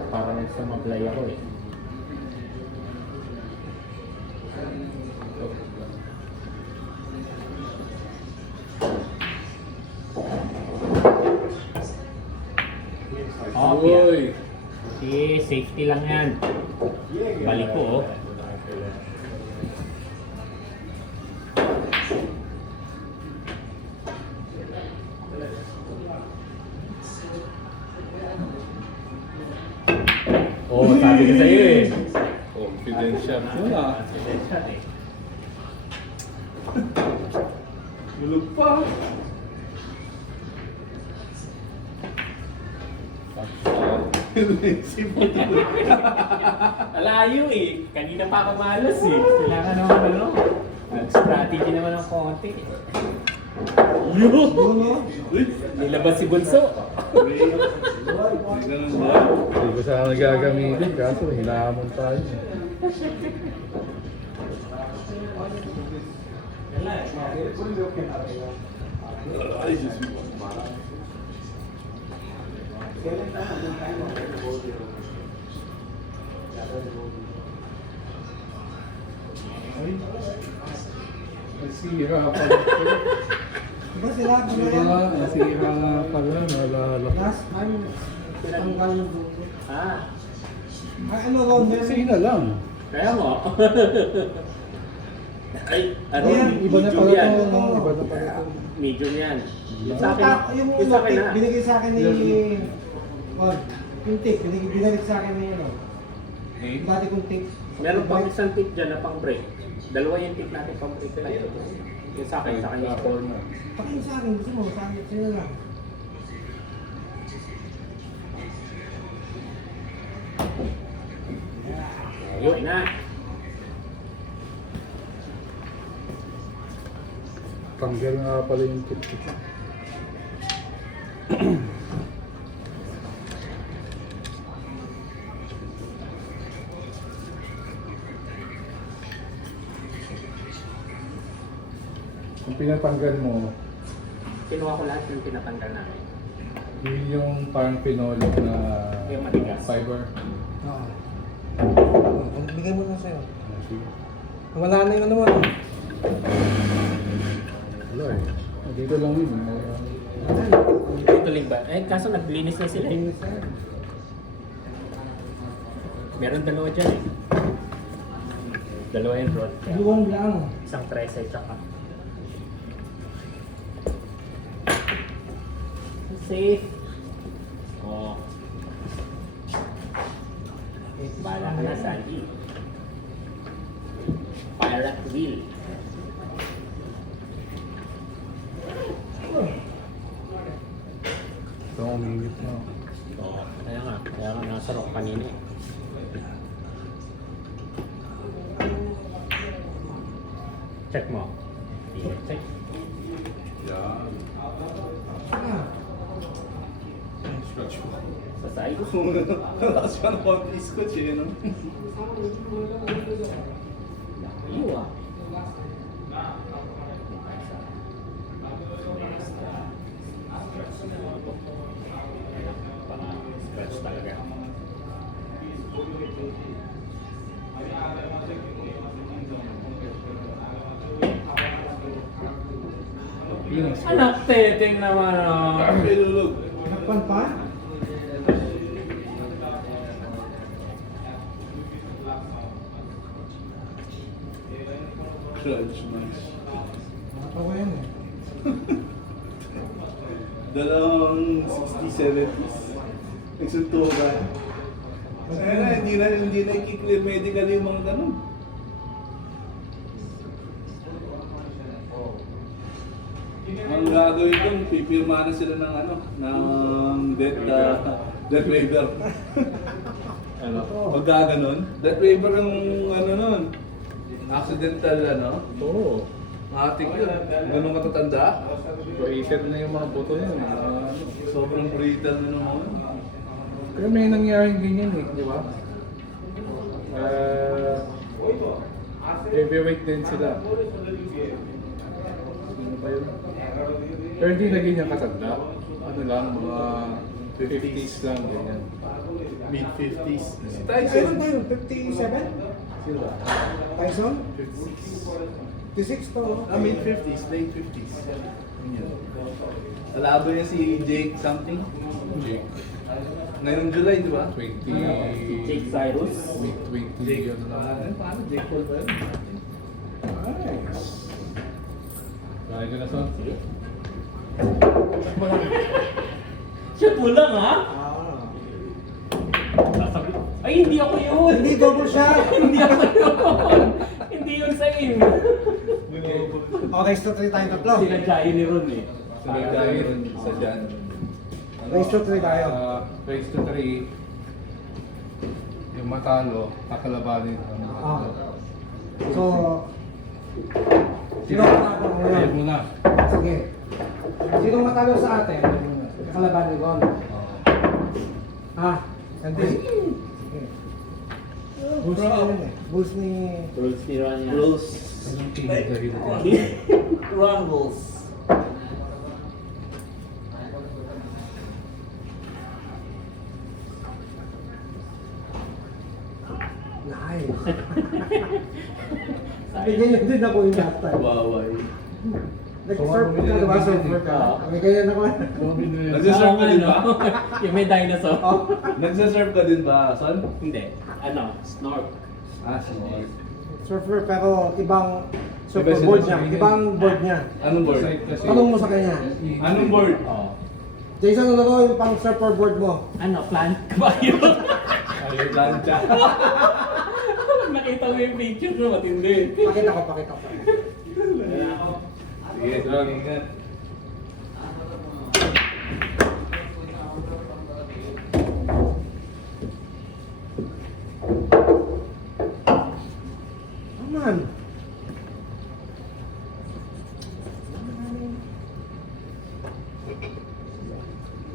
Para nagsumablay ako eh. Uy! Si safety lang yan. Balik ko oh. Oh, sabi ko sa'yo eh. Confidential mo na. Confidential eh. Bulog pa. Alayo eh. Kanina pa ako malas eh. Kailangan naman ano. Strategy naman ng konti. Yun! Nilabas si Bunso. Ganun ba? Hindi ko sana nagagamitin, kaso hinahamon tayo. Ay, Diyos mo. Nasira pala. Diba sila? Nasira pala, nalala ko. Last time, tanggal yung buko. Ah, Ay, ano raw na Kasi na lang. kaya mo. Ay, ano? Ayan, Iba na Medium pala yan. ito, no? Iba na pala ito. Medium yan. Yung sa akin, Yung yung sa akin tip, na. binigay sa akin ni... Oh, yung tip, binalik sa akin ni ano. Yung dati kong tip. Meron pang isang tip dyan na pang break. Dalawa yung tip natin pang break na yun. Yung sa akin, sa kanya. Pakin sa akin, gusto mo, sa akin, sila lang. Yun na. Tanggal nga pala yung tip. Kung pinatanggal mo, Kinuha ko lahat yung pinatanggal namin. yun yung parang pinolog na Yung matigas. fiber. Oo. Bigay mo na sa'yo. Sige. Wala na yung ano mo. Wala eh. Dito lang yun. Tuloy ba? Eh, kaso naglinis na sila eh. Meron dalawa dyan eh. Dalawa yung rod. Luwang lang. Isang 13 tsaka. Safe. Oh. Bala ka na, Sandy. Pirate wheel. Ito ang uminit na. Oh, kaya nga nasa rock kanina eh. Check mo. Check. Yan. Scratch mo. Sa side. Lakas ka ng konti scotch eh, no? Iyo ah. Scratch talaga. Anak teteng naman ah. Pilulog. Nakpan pa? Crunch nice. Nakatawa yan eh. Dalawang 60s, 70s. Nagsuntukan. Kaya na, hindi na i-clear medical yung mga ganun. Ang gagawin doon, pipirma na sila ng ano, ng death waiver. Ano? Pag gaganon, death waiver yung ano nun, accidental ano. Oo. Matik yun. Ganun katatanda. Created na yung mga buto niya. Sobrang brutal na naman. Pero may nangyaring ganyan eh, di ba? Heavyweight din sila. Ano ba yun? Pero hindi naging niya katanda. Ano lang, mga 50s lang, ganyan. Mid-50s. Si Tyson Tyson. tayo, 57? Sila. Tyson? 56. 56 to. Mid-50s, late 50s. Ganyan. Kalaban niya si Jake something. Jake. Ngayong July, di ba? 20... Jake Cyrus. Mid-20 Jake, yun lang. paano? Jake Paul ba yun? Nice. Kaya ka na, son? Shoot mo lang ha? Ah. Sasabi, ay hindi ako yun! Hindi double shot. Hindi ako yun! Hindi yun sa aim! Okay, so 3 tayong tatlo. Sinadyain ni Ron eh. Sa Gagawin sa Jan. Race to 3 tayo. Race to 3. Yung matalo, kakalabanin. Ah. So, sino matalo Ayaw ngayon? mo na. Sige. Sino matalo sa atin? Kakalaban ni Gon. Ah, hindi. Sige. Bulls ni ano eh. Bulls ni... Rules ni Ron yan. Rules. Anong team dahil ko? Ron Bulls. Nice. Bigyan din ako yung last time. Waway. Nag-surf ka, diba? Surfer ka. May ganyan ako. Nagsisurf ka din ba? Yung may dinosaur. Oh. Nagsisurf ka din ba, son? Hindi. Ano? Snork. Sige. Surfer pero ibang Iba surfer sila board niya. sa- Ibang board niya. Anong board? Tanong mo sa kanya. Anong board? Oh. Jason, ano ko yung pang surfer board mo? Ano? Plant? Kabayo? Ay, plancha. Nakita mo yung picture no? Matindi. Pakita ko, pakita ko. Sige, ingat. Aman.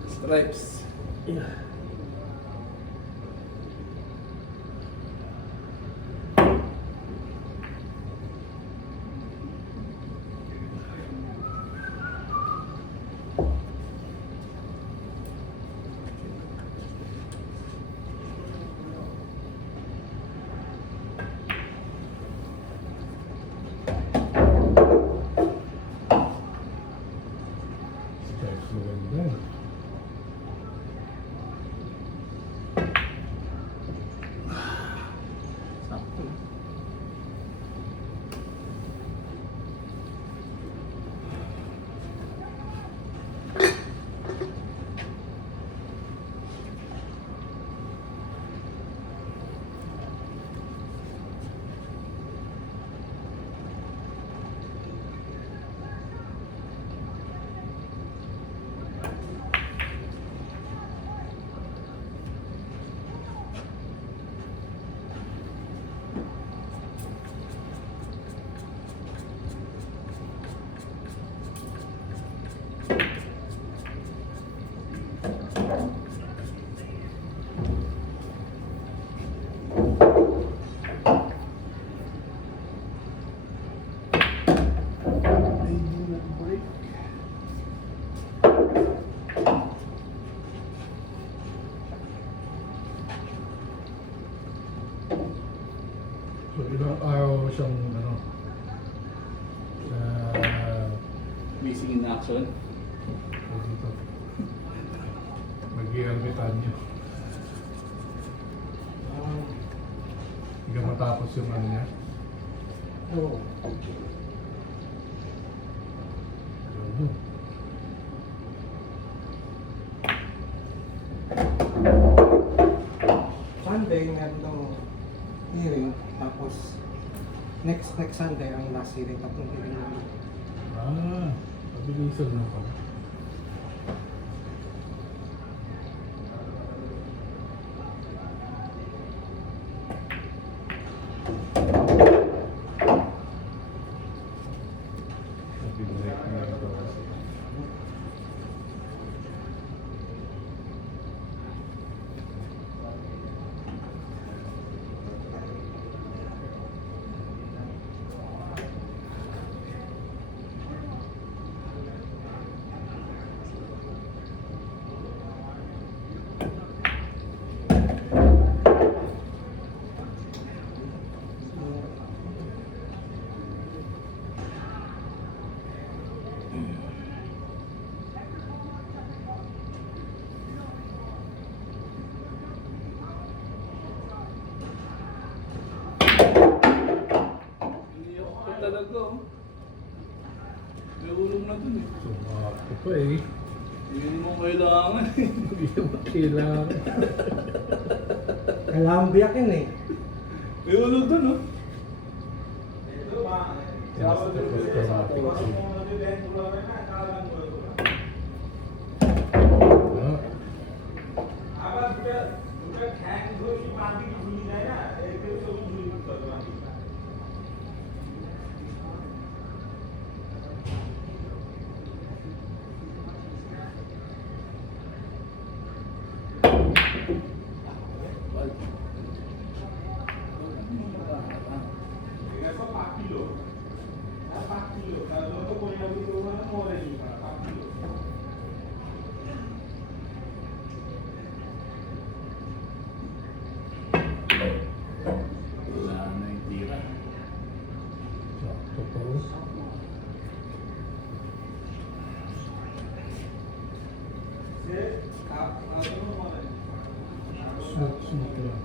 Stripes. So, ilang araw siyang, ano, Missing in action. dito. Mag-iarbitan niyo. Hindi ka matapos yung ano niya. Oo. Ano? Sunday, meron daw hearing. Tapos, next Sunday ang last hearing. Tatlong hearing namin. Mabilisan na pala. Mabilis na ito kasi. talaga, oh. May ulong na dun eh. Sumakto pa eh. Hindi mo kailangan eh. Hindi naman kailangan. Kailangan biyakin eh. May ulong dun, oh. Wala na yung tira. Sakto pa. Smooth lang.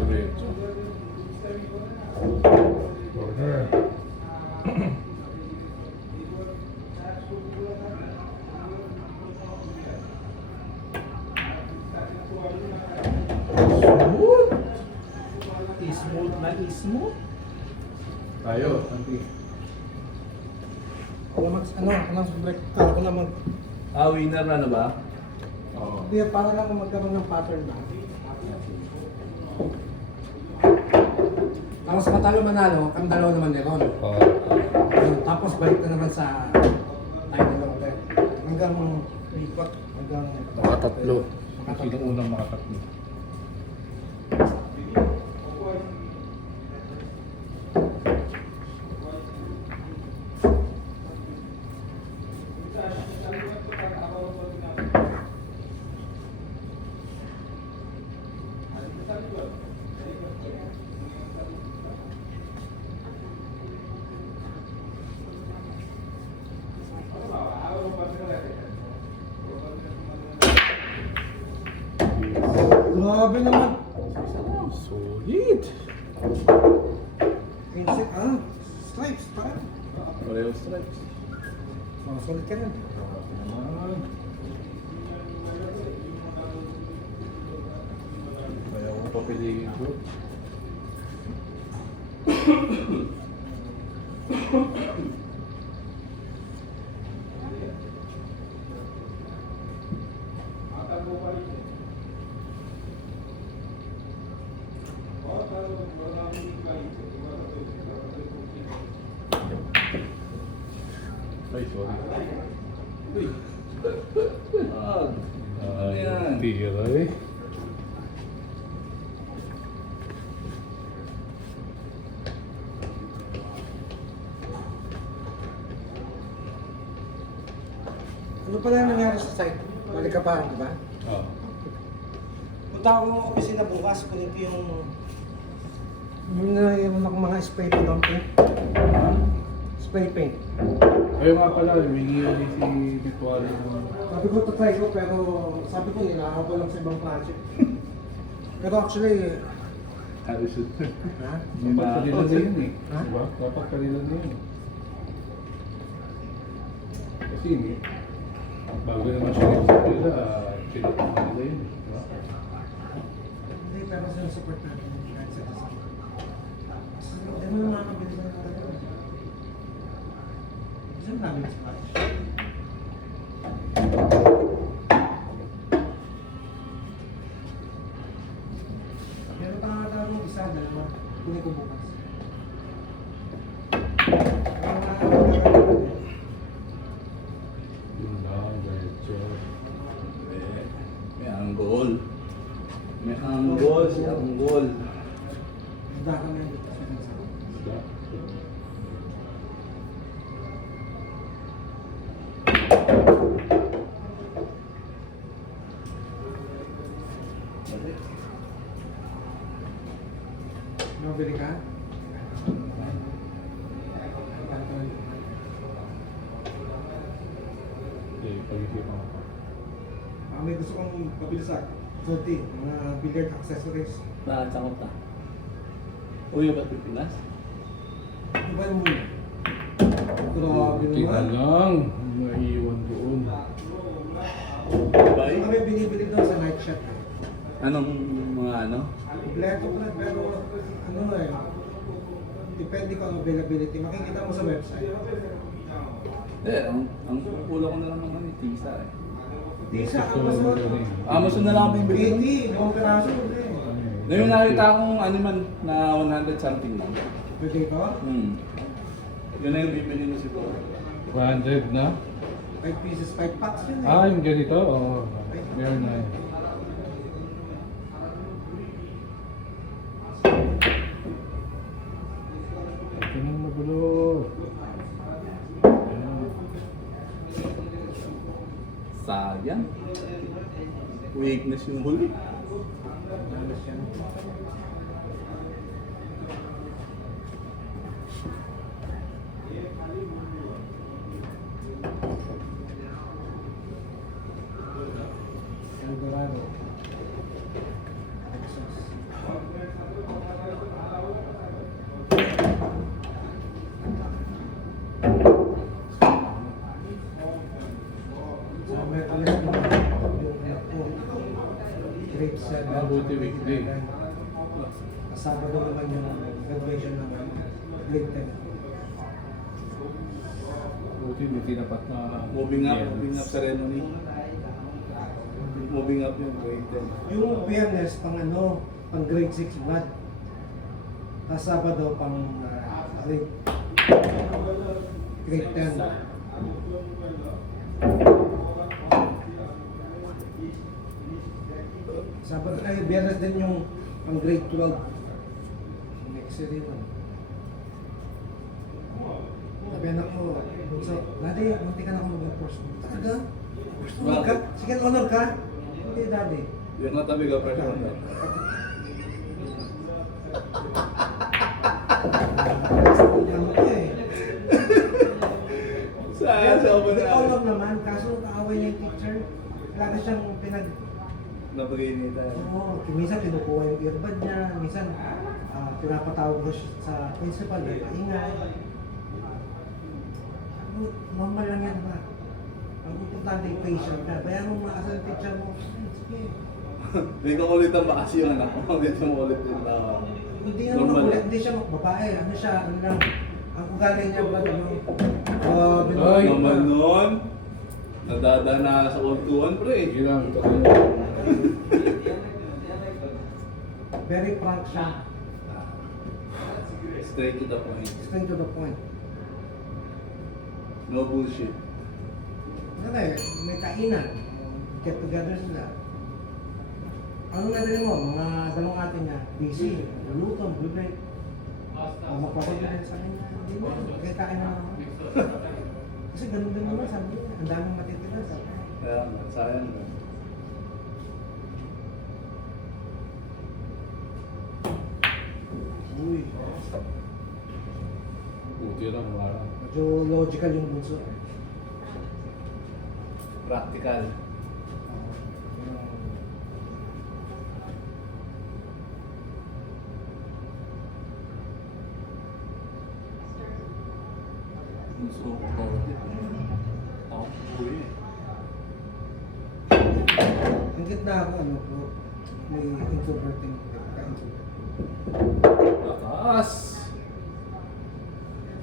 Diretso. Corner. Smooth! Smooth na smooth. Tayo, Santi. Ako na break. Ako na mag... Winner na ba? Oo. Hindi, para lang kung magkaroon ng pattern ba. Tapos matalo manalo, kami dalawa naman ni Ron. Oo. Tapos balik na naman sa tayo na lang ulit. Hanggang lipat, hanggang... Makatatlo. Makatatlo. Sino unang makatatlo? Grabe naman! Solid. Insect, stripes pa rin. Pareho stripes. Sulit ka rin. Kaya ko papiliin ko. Ay, sorry. Ano yan? Tira eh. Ano pala yung nangyari sa site? Balik ka pa, di ba? Oo. Punta ako ng opisina bukas, kunin ko yung naiwan akong mga spray paint doon, paint. Spray paint. Ayun nga pala, humingi yan si Victoria ng... Sabi ko try ko, pero sabi ko nilakaw ko lang sa ibang project. Pero actually, Ayos yun. ha? Dapat kanila na yun eh. Ha? Diba? Dapat kanila na yun. Kasi bago naman siya nila, pinatama nila yun. Diba? Hindi, pero sinusupport natin yung kahit sa kasi. Kasi ano yung mga kabili na talaga? Kasi namin sa project. Pero pangatawag mo isa, dalawa. Kunin ko bukas. Yun lang, diretso. May anggol. May anggol, si anggol. Handa ka na yun. Diba? Mabili ka? Okay, pag-isipan ko. May gusto kong pabilisak. Sorti, mga billiard accessories. Nakakakot na. Uy, ba't Pilipinas? Iba yung muna. Grabe Buti na naman. lang. Maiiwan doon. Bye? Kami binibili doon sa night shop. Anong mga ano? Kompleto ko na, pero ano eh. Depende kung ang availability. Makikita mo sa website. Eh, ang kulang ko na lang naman ni Tisa eh. Di sa Amazon. Amazon na lang ako bibili. 80, buong peraso ulit. Na yung nakita akong ano man na 100 something lang. Pwede ko? Yun na yung bibili mo siguro. 100 na? 5 pieces, 5 packs yun eh. Ah, yung ganito? Oo. Meron na yun. Ito na magulo. Ayan. Sayang. Weakness yung huli. Malas yan. Eldorado. Texas. Sa may alas mo, yung anak ko, grade 7. Mabuti weekday. Sabado naman yung graduation ng grade 10. Buti may tinapat na... Moving up Yes. ceremony. Moving up yung grade 10. Yung biyernes, pang ano, pang grade 6 blood. Tapos Sabado, pang grade 10. Sabado ay biyernes din yung pang grade 12. Next year yun. Sabi anak ko, so, Daddy, munti ka na ako mag-course. Talaga? Honor ka? Sige, honor ka? Hindi, Daddy. Yung katabi ka, pero Ano ko eh. sa open May na. honor naman, kaso kaaway niya yung teacher. Lagi siyang Napag-iinitan. Oo, minsan kinukuha yung earbud niya, minsan pinapatawag ko siya sa principal, ingay. Normal lang yan ba? Ang importante yung patient ka. Kaya nung makasal yung teacher mo, sige. Hindi ko ulit ang bakasi yung anak ko. Hindi mo ulit yung Hindi naman normal. ulit, hindi siya babae. Ano siya, ano lang. Ang ugali niya ba, ano? Ay! Naman nun. Nadadana sa kultuhan, pre. Sige lang, ito kayo. Very frank siya. Straight to the point. Straight to the point. No bullshit. Ano eh, may kainan. Get together sila. Ano nga din mo, mga dalawang atin niya, busy, luluto, blueberry. Magpapagod sa kanya, hindi mo, kaya kain na naman. Kasi ganun din naman, sabi niya, ang daming matitira, sabi niya. Kaya nga, sayang nga. Uy, Buti lang, wala. medyo logical yung bunso. Practical. Gusto ko po. Ako po eh. Ang gitna ako, ano po, may introverting, ka-introvert. Lakas!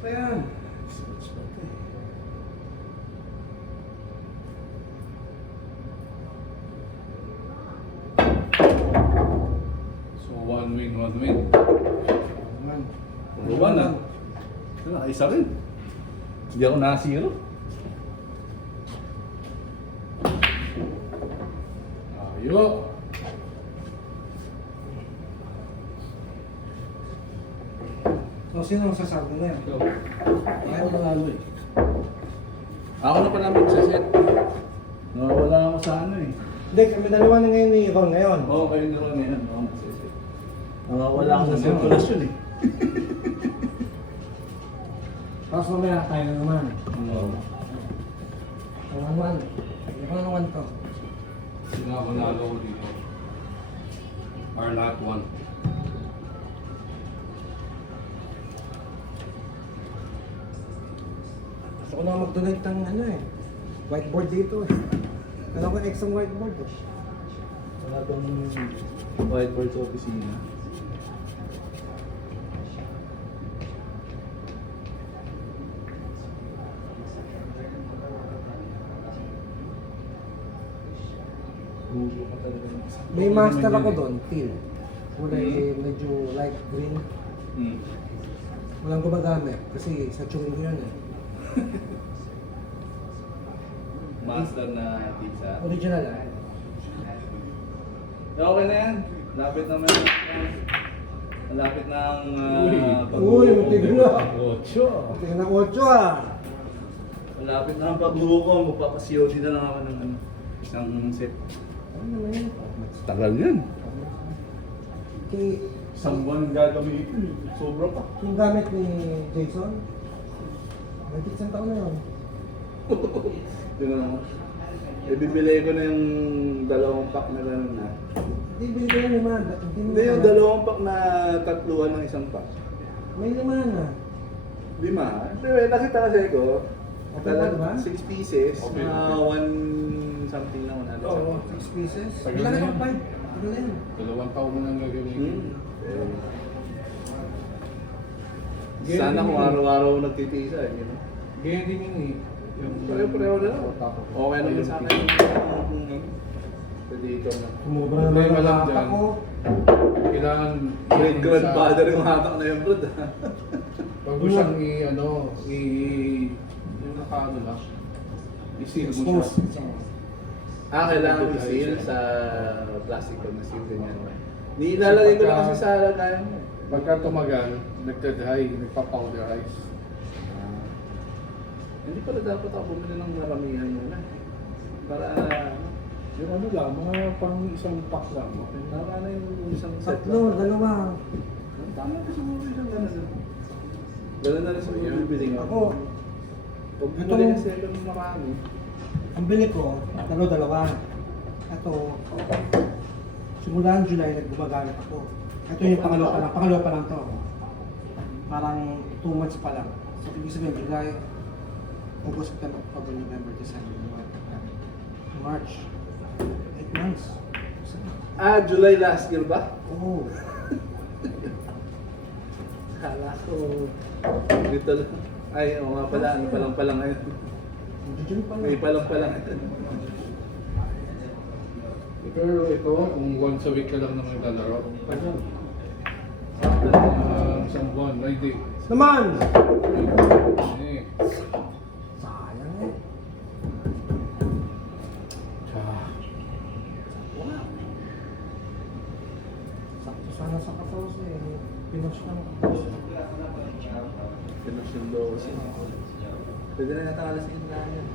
Pa yan. So, one win. Naman. Puro na. Wala, isa rin. Hindi ako na-zero. Ayo! So, sino ang sasabi na yan? Ako nanalo eh. Ako na pala magsaset. Nawawala ako sa ano eh. Hindi, kami dalawa na ngayon ni Ron ngayon. Oo, kayo na rin ngayon. Ako magsaset. Nawawala ako sa sirkulasyon eh. Tapos mamaya tayo na naman. Mm. Ang 1-1. Hindi ko na 1 to. Sino ako nalo ko dito? Our last one. Gusto ko na mag-donate ng ano eh. Whiteboard dito eh. Alam ko extra whiteboard eh. Wala bang whiteboard sa opisina? Gulo ka talaga ng isa. May master ako doon, teal. Kulay medyo light green. Mm. Walang gumagamit kasi sa chewing ko yun eh. Master na pizza. Original ah. Okay na yan. Lapit naman yan. Malapit na ang Uy, muntik na. Ocho. Tingnan na 8 ah. Malapit na ang pagbuo ko. Magpapasiyo na lang ako ng isang set. Ano naman yun? Tagal yan. Kay, Isang buwan gagamitin. Sobra pa. yung gamit ni Jason, may isang taon na yun. Yun na ako. Bibili ko na yung 2 pack na gano'n na. Hindi, bili ko yung 5. Hindi yung 2 pack na tatluan ng isang pack. May 5 na. 5. Pero nakita kasi ko. Okay ba, diba? 6 pieces. Okay. 1 something na 100 Oo, something. 6 pieces. Tagal Ilan na ka yun. 5? Tagal na yun. 2 taon mo nang gagawin. Sana kung araw-araw nagtitisa eh. You know? Ganyan din yun eh. Yung Pareho-pareho na lang. Tapos, Okay naman sa akin yung dito na. Sumobra naman Problema ang lang hatak dyan. ko. Kailangan Great grandfather yung hatak na yung brad. Pag mo siyang yung nakaano lang, i-seal mo Expose. siya. Kailangan i-seal sa plastic na seal ganyan. Nilalagay ko lang kasi sa lagayan mo. Pagka tumagal, nagka-dry, nagpa-powderize. Hindi pala dapat ako bumili ng maramihan muna. Para Yung ano lang, mga pang isang pack lang. Okay. tama na yung isang set Tatlo, lang. 2. Tama na siguro isang gano'n. Gano'n na rin siguro Ayan. bibili ko. Ako, Pag bumili ng second marami. ang bili ko, 2. Ito, simulan July naggumagamit ako. Ito yung pangalawa pa lang to. Parang 2 months pa lang. So, ibig sabihin, July, August, September, October, November, December, March. 8 months. July last year ba? Oo. Kala ko. Dito lang. Ay, oo nga pala. Ano palang ngayon. June pa May lang. palang. Pero ito, kung once a week ka lang naman naglalaro, ano? Isang buwan, hindi. Naman! Eh. Sayang eh. Sakto sana sa 14 eh. Pinush lang. Pinush yung dose. Pwede na yata alas din na yan.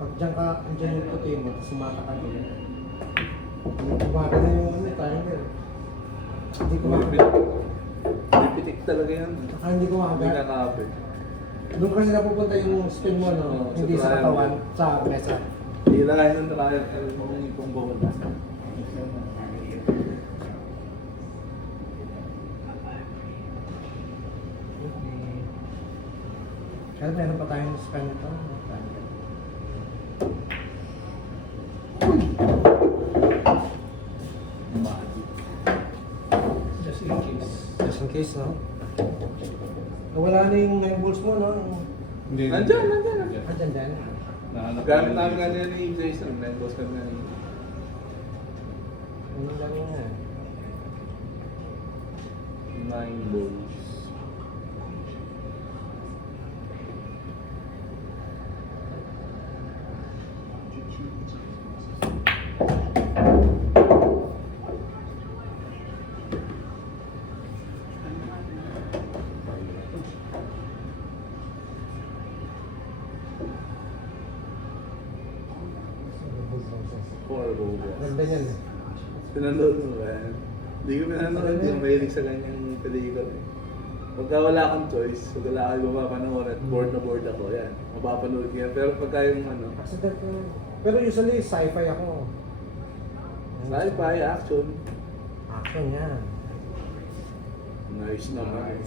Pag dyan yung puti mo, tapos sumata ka doon. Kumaga na yung ano, timer. Hindi kumaga. Pitik talaga yan. Saka hindi Hindi kumaga. kakape. Doon kasi napupunta yung spin mo, no? Hindi sa katawan, sa mesa. Hilahin ng trial. Yung ipong bawal. Kaya meron pa tayong spend ito. Just in case. Just in case, no? Nawala na yung 9 balls mo, no? Hindi. Nandyan. Ah, dyan. Gamit namin kanina ni Jason. Members kami na yun. Ano lang yan? 9 balls. Four balls. Ganda yan. Pinanood mo ba yan? Hindi ko pinanood, hindi ako mahilig sa ganyang pelikula eh. Pagka wala kang choice, pag wala kayo mapapanood at bored na bored ako, yan. Mapapanood ko yan. Pero pagka yung ano, Accident ko. Pero usually, sci-fi ako. sci-fi, action, Action yan. nice naman.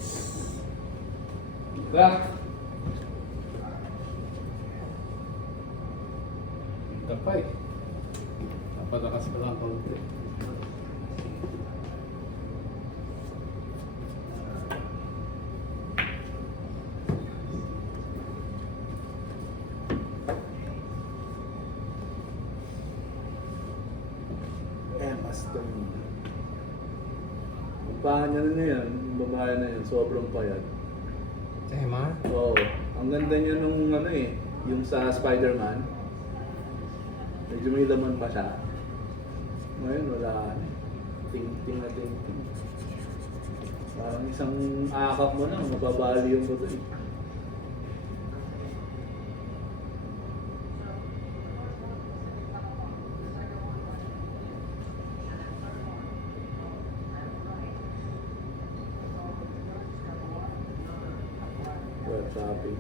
Dah. Tapay. Napalakas pa lang kaunti. Emma Stone. Ang pangalan niya yan, yung babae na yan, sobrang payat. Si Emma? Oo. Ang ganda niya nung ano eh, yung sa Spider-Man. Medyo may laman pa siya. Ngayon wala. Ting-ting na ting-ting. Parang isang akap mo lang, mababali yung buto eh. Web shopping.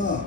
Ah.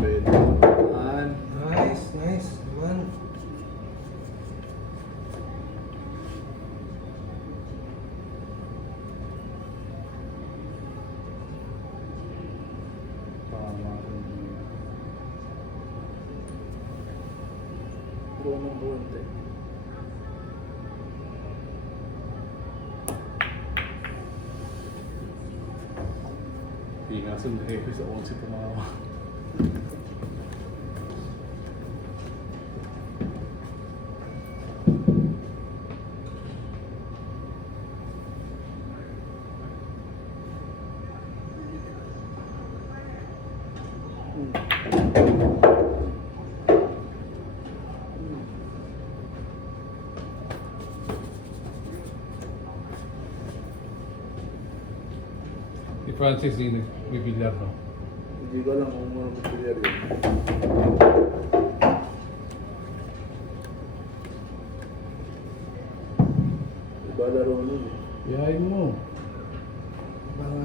Pwede naman. Nice, nice. Naman. Tama rin. Buo ng buwante. Pinasan na hepe sa 11 tumawa. Si Francis din nagbibilyar, no? Hindi ko alam kung ano magbibilyar yun. Iba laro nun eh. Iyayin mo.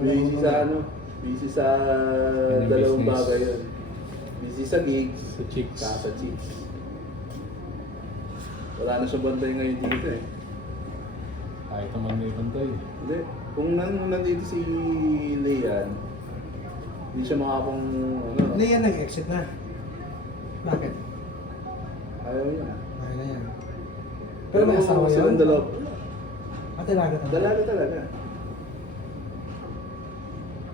Busy sa ano? Busy sa Ano, dalawang business? bagay yun. Busy sa gigs, Sa chicks. saka sa chicks. Wala na siyang bantay ngayon dito eh. Kahit naman may bantay. Hindi. Kung nandito si Leanne, hindi siya makapang ano. Leia nag-exit na. Bakit? Ayaw niya. Ay na yan. Pero may asawa yun? Silang dalawa. At dalaga talaga. Dalaga talaga.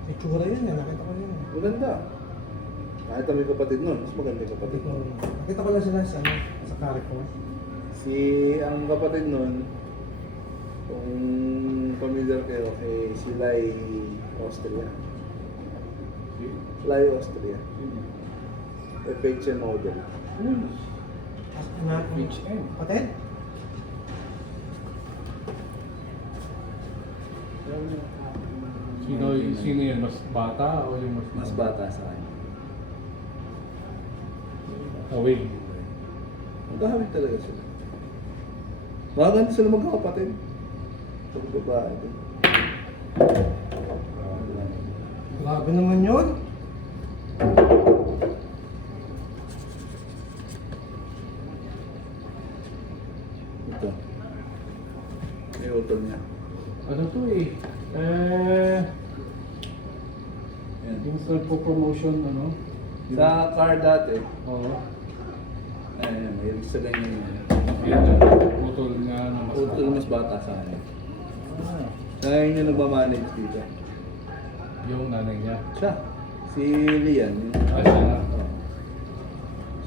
May tsura yun eh. Nakita ko yun eh. Maganda. Kahit may kapatid nun, mas maganda yung kapatid nun. Nakita ko lang sila sa, ano, sa Carico. Ang kapatid nun, kung familiar kayo, si Lai Austria. Lai Austria. Perfection model. HM. Kapatid? Sino yun? Mas bata o yung Mas bata sa kanya. Away. Magkahawig talaga sila. Maganda sila magkakapatid. Pag babae din. Grabe naman yun. Ito. May utol niya. Ano to eh? Yan. Yung sa nagpo-promotion, ano? Sa car dati, Oo. ayun, may sa ganyan yun. Yan yung putol nga na mas Utol mas bata sa akin. Ah, Kaya yun yung nagmamanage dito. yung nanay niya. Siya, si Lian. Yung, Ah, siya na.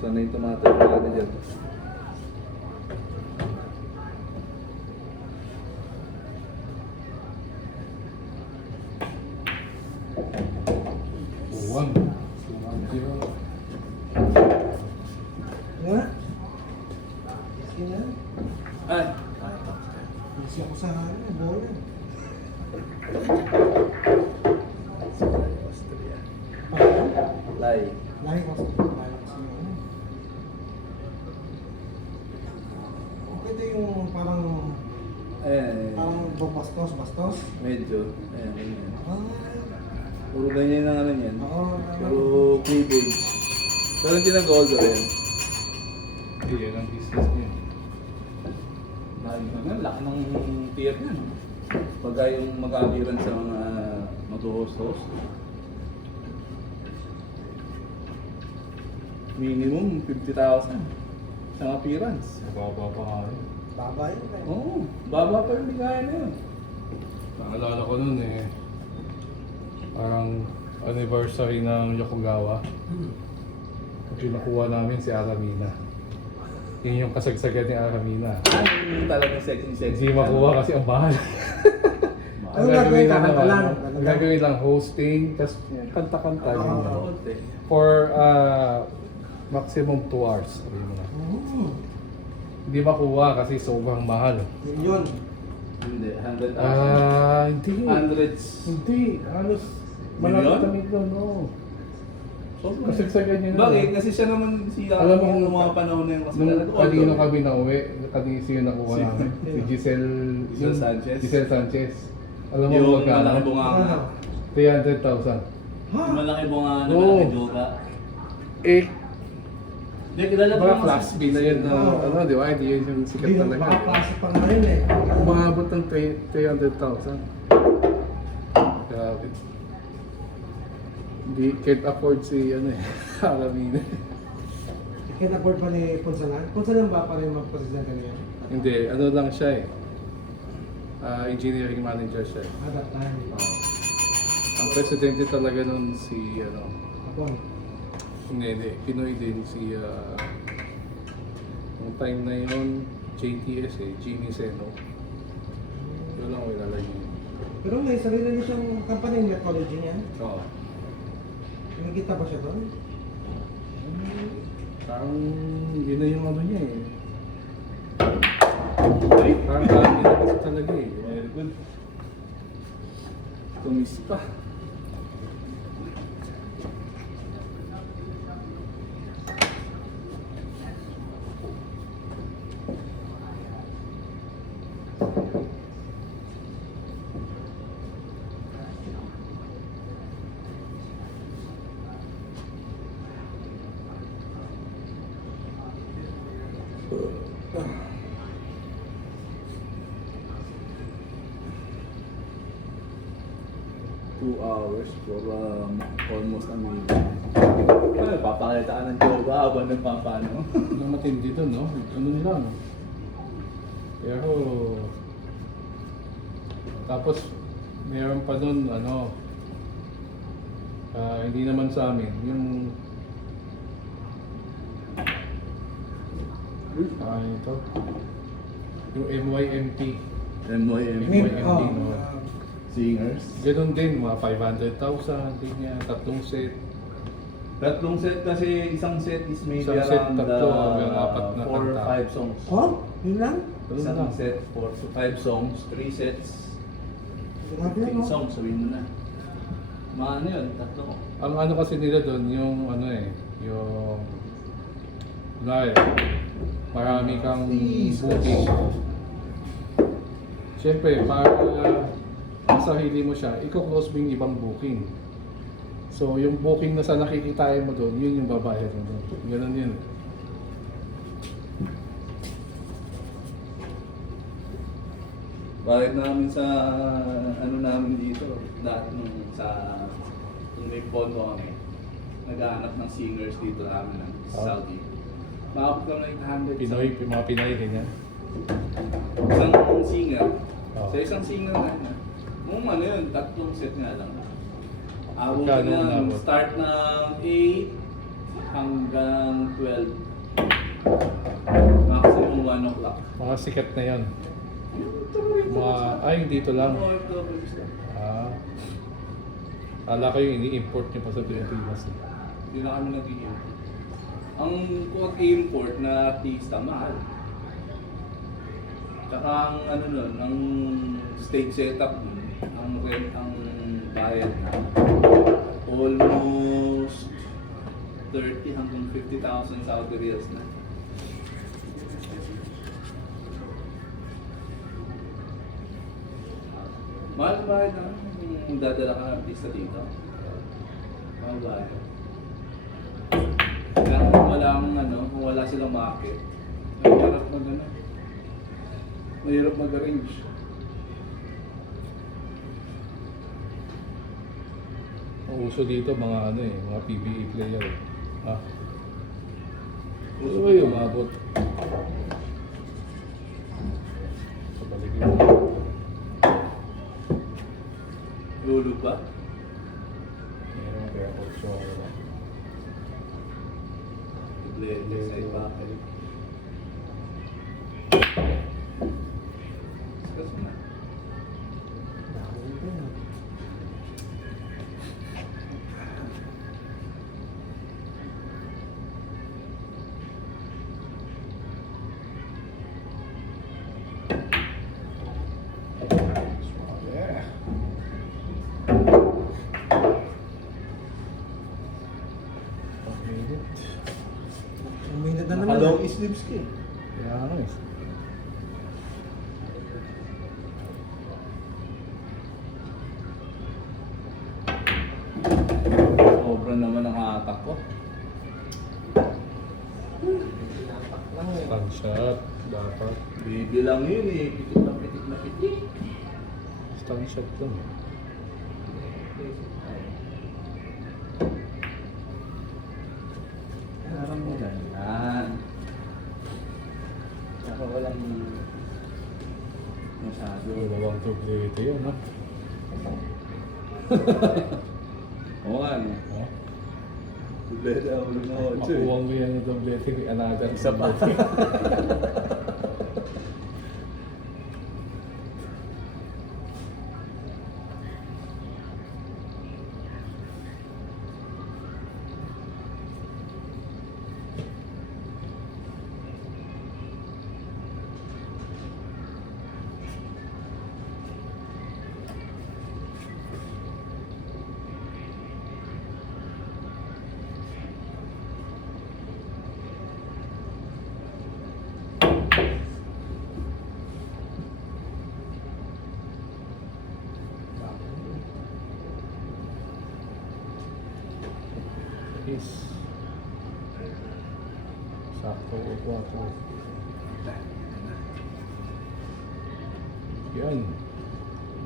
sana yung tumatawag na dyan. Uwang. Zero. Nga? Sige na. Ay, Kasi ako sa bola. Lai. Lahi ko sa lahi ko sa ano. Okay ito yung parang bastos. medyo. Ayan, ganyan. Ah, Puro ganyan ang ano yan. oo. Puro cleavage. Pero hindi ng gold rin. Hindi, yan ang business niya. Lagi na nga, laki ng tier niya. Pagka yung mag-appearance sa mga mag-host-host. Minimum 50,000 sa appearance. Mababa pa nga rin. Baba yun kayo. Oo, baba pa yung bigaya na yun. Naalala ko nun eh. Parang anniversary ng Yokogawa. Kinukuha namin si Aramina. Yun yung kasagsagan ni Aramina. Yung talagang sexy. Hindi makuha kasi ang mahal. Ano gagawin? Kakanta lang. Ang gagawin lang, hosting, tapos kanta-kanta. Ah. yun. For maximum 2 hours. Sabi mo na. Hindi makuha kasi sobrang mahal. Milyon. Hindi, 100,000. Hindi. Hundreds. Hindi. Halos Million? malapit kami doon, no. Kasagsagan yun. Bakit? Kasi siya naman si Alam mo yung kung- mga panahon na yun. Kasi Nung talaga, kanino although- kami nauwi, kanino yung nakuha namin? Si Giselle Giselle Sanchez? Giselle Sanchez. Alam mo Yung magkano? malaki bunganga. 300,000. Yung malaki bunganga na Oo. malaki joga. Eh, Hindi, kilala ko baka naman class B na yun na, Oo. ano, di ba? Hindi yun yung sikat Hindi na talaga. makaklase pa nga rin eh. Umabot ng 300,000. Grabe. Hindi, can't afford si, ano eh, Aramina. Kinabord pa ni Ponsalan? Ponsalan ba pa rin mag-president kanina? Hindi, ano lang siya eh. Engineering manager siya eh. At that time. Ang presidente talaga nun si, ano, Apon. hindi, Pinoy din si, yung time na yun, JTS eh, Jimmy Seno. Yun lang ko ilalagay yun. Pero may sarili niya siyang company methodology niya. Oo. Nakikita ba siya doon? Parang yun na yung ano niya eh. Parang kami na kasi talaga eh. Very good. Tumis pa. Two hours for almost a minute. Ay, papakita ka ng yoga habang nagpapano. Ang matindi doon, no? Ano lang. Pero, tapos, meron pa doon, ano, hindi naman sa amin, yung, ito, yung MYMT. MYM. MYMT, no? Singers. Ganun din, mga 500,000, ganyan, tatlong set. Tatlong set kasi isang set is maybe Isang set, around tatlo, hanggang apat na 4 or kanta. 5 songs. Oh? Yun lang? Ganun Isang lang. set, 4 to 5 songs, 3 sets, Grabe 15 no? songs, sabihin mo na. Mga ano yun, tatlo ko. Ang ano kasi nila doon, yung ano eh, yung, marami kang booking. Siyempre, para masahili mo siya, i-close mo yung ibang booking. So, yung booking na sa nakikitain mo doon, yun yung babayad mo doon. Ganun yun. Bakit namin sa ano namin dito, dati nung sa Kung may pondo kami, naghahanap ng singers dito namin sa Ah. Saudi. Maabot kami ng 800. Pinoy, mga Pinoy, ganyan. Isang singer. Oh. Sa isang singer na yun. Kung ano yun, 3 set nga lang. Abot Magkano na umabot? start ng 8 hanggang 12. Maximum 1 o'clock. Mga sikat na yon. Ay, dito lang. Oo, ito, gusto. Ah. Ala ko yung ini-import niyo pa sa Pilipinas. Hindi na kami nag-i-import. Ang kung import na artista, mahal. Tsaka ang ano nun, ang stage setup nun, ang rent, ang bayad na almost 30 hanggang 50,000 Saudi riyals na. Mahal ba na kung dadala ka ng artista dito? Mahal ba? Kaya kung wala ang ano, kung wala silang market, mahirap mag ano, mahirap mag-arrange. Ang uso dito mga ano eh, mga PBA player eh. Ah. Uso ba yung umabot? Sa balik yun. Lulog ba? Meron kaya 8 wala. Blende sa iba. Kasi na. Yeah. Minute. Uminit na naman. Nakalaw sleeves ka eh. Kaya ano eh. Sobra naman ang hatak ko. Lang eh. Stand shot. Dapat. Bibilang yun eh. Pitik na pitik na pitik. Stand shot dun. Parang mo ganyan. Saka walang masyado. Dalawang tublete yun, ha? Oo nga no. Oh. Dublete ako ulo na 8 eh. Makuha mo yan yung tublete kay another. Isa pa. Is. Sakto o 4. Yan.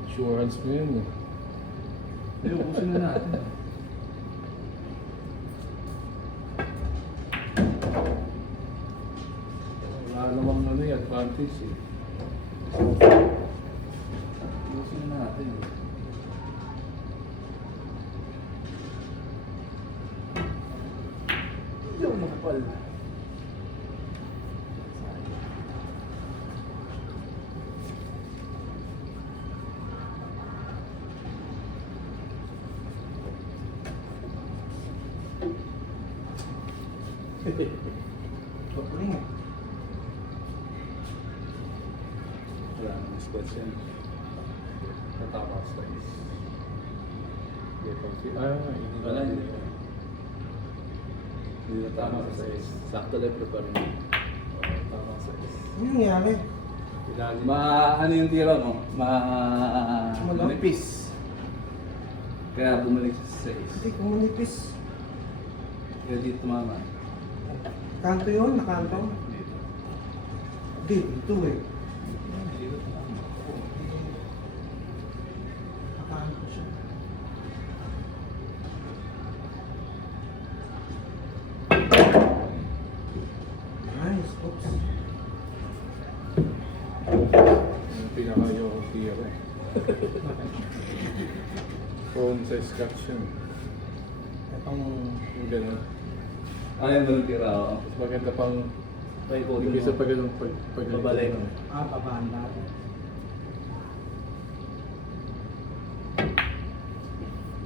Insurance mo yun eh. Eh, ubusin na natin. Wala namang ano yung advantage eh. Ubusin na natin. Hindi ako makapal. Kapring eh. Wala nang question. Natama sa is. Hindi Wala hindi. Hindi na tama sa size. Sakto lang prepare mo. Tama sa is. Ano nangyari? Ilalim. Ano yung tira mo? Malaki. Manipis. Kaya bumalik sa size. Hindi, kung manipis. Kaya dito tumama. Kanto yun, nakanto. Dito. Hindi, dito eh. Dito tumama. Nakanto siya. Prone sa scratch yun. Itong Yung gano'n. Ayaw mo nang tira ako. Mas maganda pang May yung isa pa ganun pag Babalik. babanda.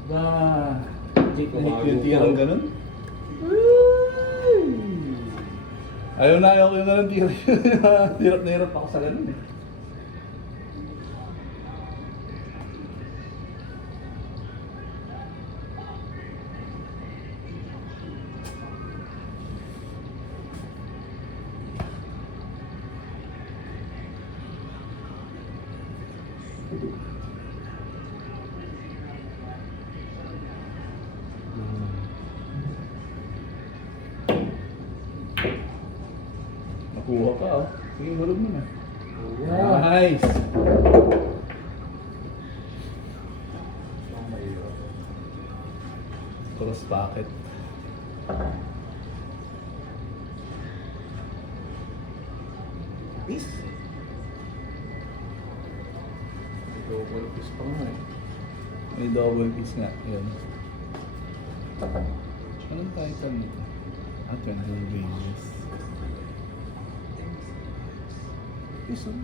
Ba, Tumago yung pa. tirang ganun? Ayaw ko yung ganun tira. Hirap na hirap ako sa ganun eh. Nakuha ka oh. Sige, hulog mo na. Nice! Cross pocket. Peace. double piece pa nga eh. May double piece nga. Yan. Anong title nito? Ah, 20 pages. Piece oh.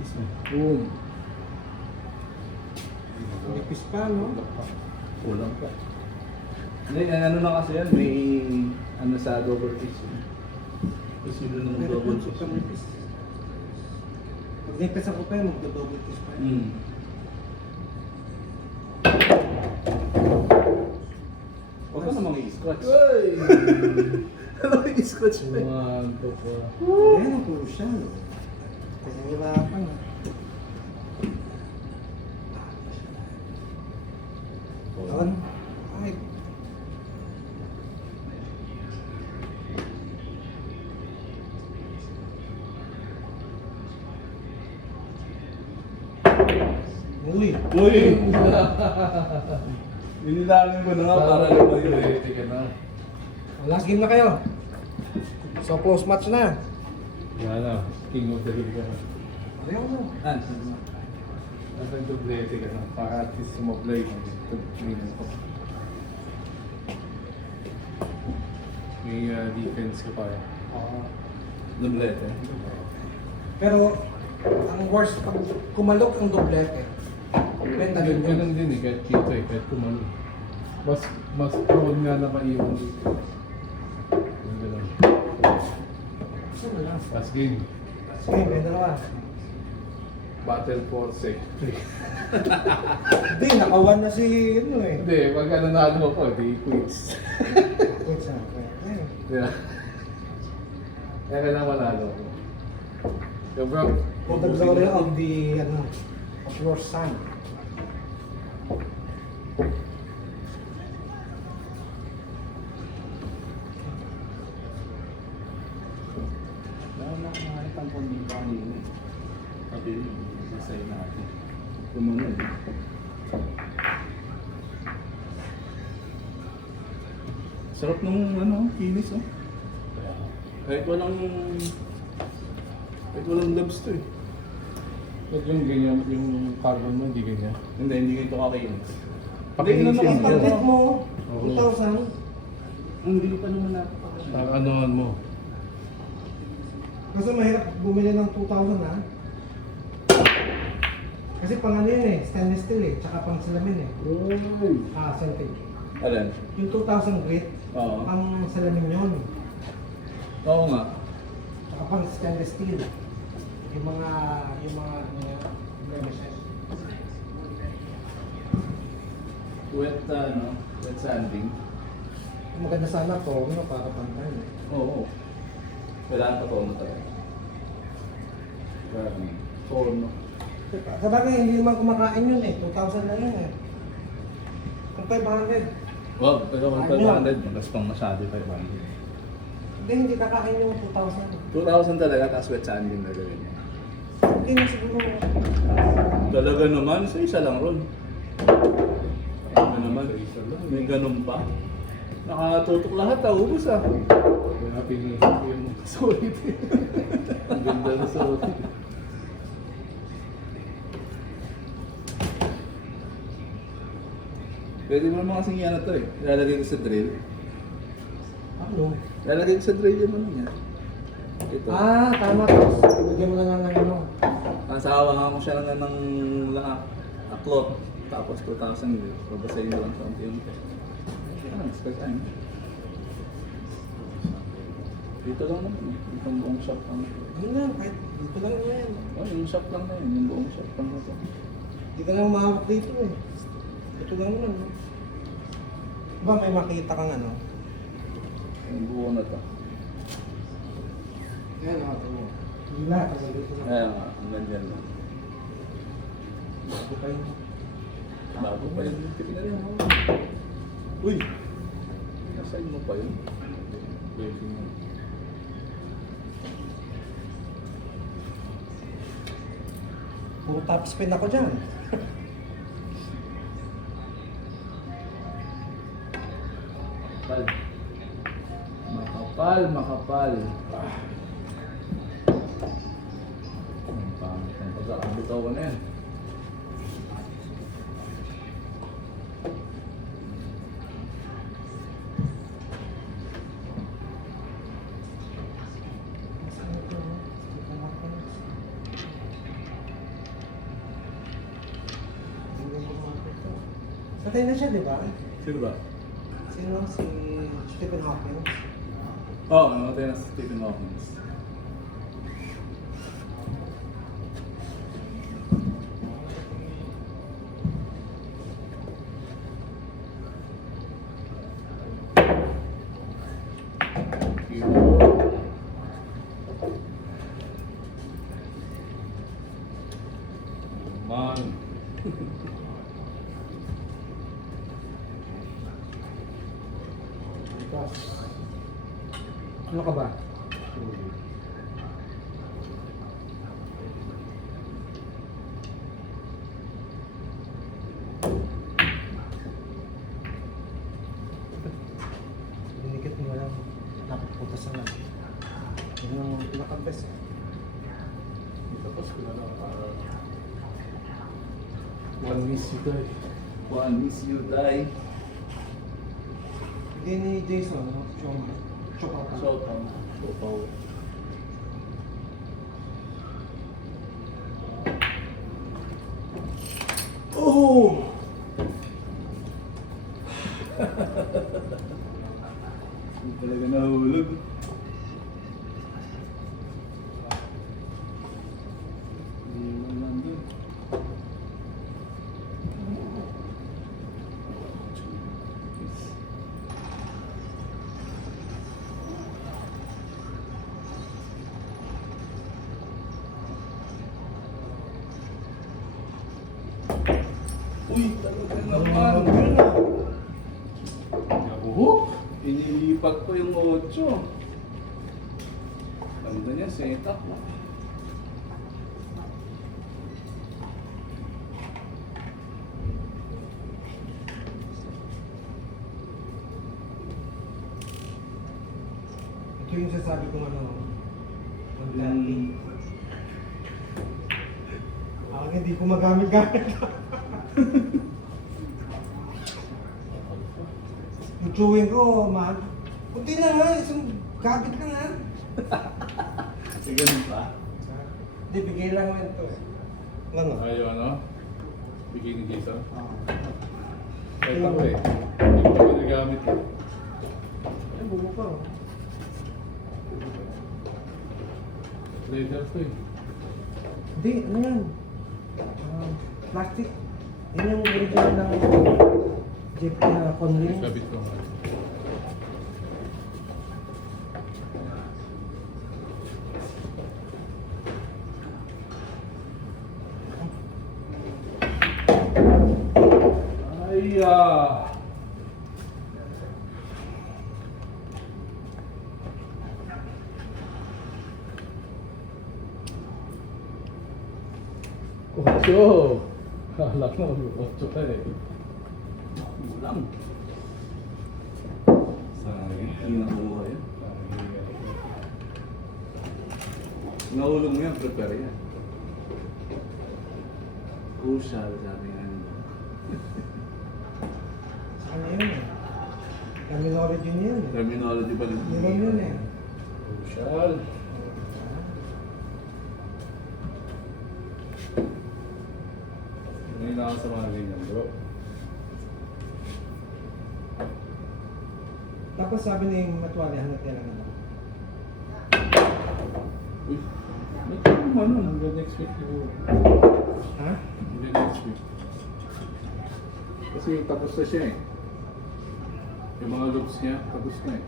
Kiss mo. Boom! Nipis pa, no? Kulang pa. Hindi, ano na kasi yan, may ano sa double piece. Kasi yun ng double piece. Pag nipis ako pa yun, magdo-double piece pa yun. Hmm. Huwag ka namang i-scratch. Uy! Ano i-scratch pa eh? One, two, four. Ayan ang kurusya, no? Pinahirapan, no? Doon. Ay. Uy. Uy! Binilangin ko na nga para lumayo eh. Ready ka na. Last game na kayo. So close match na. Yan na. King of the hill ka na. Ayaw mo. Nasa doublete ka na. Para at least sumablay mo. May defense ka pa eh. Doblete. Pero ang worst pag kumalok ang doblete. Benta din yun. Ganun din eh, kahit kita eh, kahit kumalo. Mas prone nga na maiwan dito. Yung ganun. Gusto mo lang. Last game. Sige, may dalawa. Battle for secretary. Hindi, nakawan na si ano eh. Hindi, pag nanalo ako, di quits. Wait, saan? Eh. Yeah. Kaya kailangan manalo ako. So bro, For the glory of the, ano, of your son. Dahil na kumalit ang konding kanina eh. Sabi yun, masaya natin. Kumunod. Sarap nung ano, kinis oh. Kahit walang gloves to eh. Pag yung ganyan, yung carbon mo, hindi ganyan. Hindi ganito kakinis. Pakinis Hindi, yun. Ang target mo, Oo. 2,000. Hindi pa naman napakasya. Ang anoan mo. Kasi mahirap bumili ng 2,000 ha. Kasi pang ano yun eh, stainless steel eh, tsaka pang salamin eh. Scented. Alin? Yung 2,000 grit, Oo. pang salamin yun. Oo nga. Tsaka pang stainless steel. Yung mga ano yan, blemishes. Wet sanding. Maganda sana po, ano, para pantay eh. Oo. Kailangan pa tono talaga. Grabe. Tono. Sa bagay, hindi naman kumakain yun eh, 2,000 lang yun eh. Kung 500, Wag, pero Ano? 500. Magas pang masyado 500. hindi kakain yung 2,000. 2,000 talaga, tapos wet sanding na gawin. Hindi na siguro. Talaga naman, isa lang ron. Ano naman? Isa lang. May ganun pa. Nakatutok lahat ah, ubus ah. Kaya pinag yung solid. Ang ganda na solid. Pwede mo naman kasing yan na to eh. Ilalagay ko sa drill. Ano? Ilalagay ko sa drill yung ano niya. Ito. Ah, tama. Tapos, bigyan mo na lang ng ano. Kasawa ko siya lang ng cloth. Tapos 2,000 yun. Babasahin ko lang sa unti-unti. Ano, spec time. Dito lang naman eh. Itong buong shop lang. Ano lang, kahit dito lang yan. Oh, yung shop lang na yun. Yung buong shop lang na to. Hindi ka lang umahawak dito eh. Ito lang naman. No? Ba, may makita kang ano? Yung buo na to. Yan, ako mo. Hila, kasi dito lang. Kaya nga, hanggang dyan lang. Bago pa yun. Bago pa yun. Tingnan rin ako. Uy! Nasaan mo pa yun? Pwede mo. Puro top spin ako dyan. Makapal. Makapal, makapal. Ang pangit ng pagkakabitaw ko na yan. Saan ito? Dito lang ako. Tingnan ko mga ito. Patay na siya, di ba? Sino ba? Sino? Si Stephen Hawking. Oo, namatay na si Stephen Hawking. Man. Ano ka ba? Dinikit mo lang. Dapat putasan lang. Yun yung pinaka-best. Tapos ko na lang para one miss you die. One miss you die. Hindi ni Jason, no? Chopa. Shout out. Shout Oh! Hindi talaga nahulog. Hindi mo nandun. Uy, talaga naman. Nabuhok! Inilipat ko yung 8. Ganda niya, setup. Ito yung sasabi kong ano, Yung- Ako hindi ko magamit-gamit. Yung chewing ko, mahal. Kunti lang ha, isang gamit lang ha. Sige ganun pa. Hindi, bigay lang naman ito. Ano? Ayaw ano? Bigay ni Jason. Oo. Kahit ako eh. Hindi ko ginagamit eh. Ay, bumo pa oh. Leather to eh. Hindi, ano yan? Plastic. Yan yung original ng Jeep na Conley. Sabit ko nga. Ay, ah. Ocho! Hala ko, 8 ka eh. Wala lang. Sayang, hindi nakuha yun. Nahulog mo yan, prepare yan. Crucial, sabi nga nila. Sa kanya yun eh. Terminology niya yun eh. Terminology pa rin. Yun yun eh. Crucial. Ngayon na ako sa mga ganyan, bro. Tapos sabi ni Matwali, hanap niya lang ano. Uy, ba't ka naman nun? Hanggang next week siguro. Ha? Hanggang next week. Kasi tapos na siya eh. Yung mga loops niya, tapos na eh.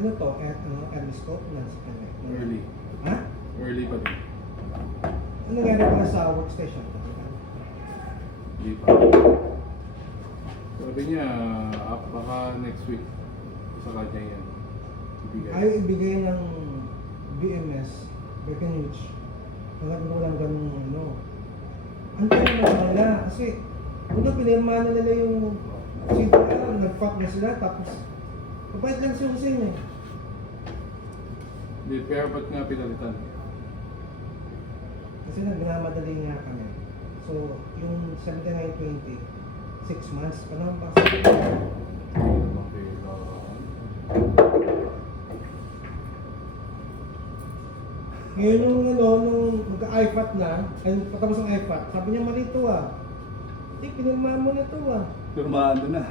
Ano to? Early scope? Early. Ha? Early pa din. Ano nangyari pala sa workstation? Hindi pa. Sabi niya, baka next week sa kanya yan. Ibigay. Ayaw ibigay ng BMS, Breckenridge. Hanggang walang ganung ano. Ang tayo na nila kasi una pinirma na nila yung CDR, nag-fuck na sila tapos mabait lang siya kasi niya. Hindi, pero ba't nga pinalitan? Kasi nagmamadali nga kami. So, yung 79-20, 6 months, panahon pa kasi. Hindi naman kailangan. Ngayon yung ano, nung mag-iPad na, ay patapos ang iPad, sabi niya mali ito ah. Hindi, pinirma mo na ito ah. Pirmahan doon na.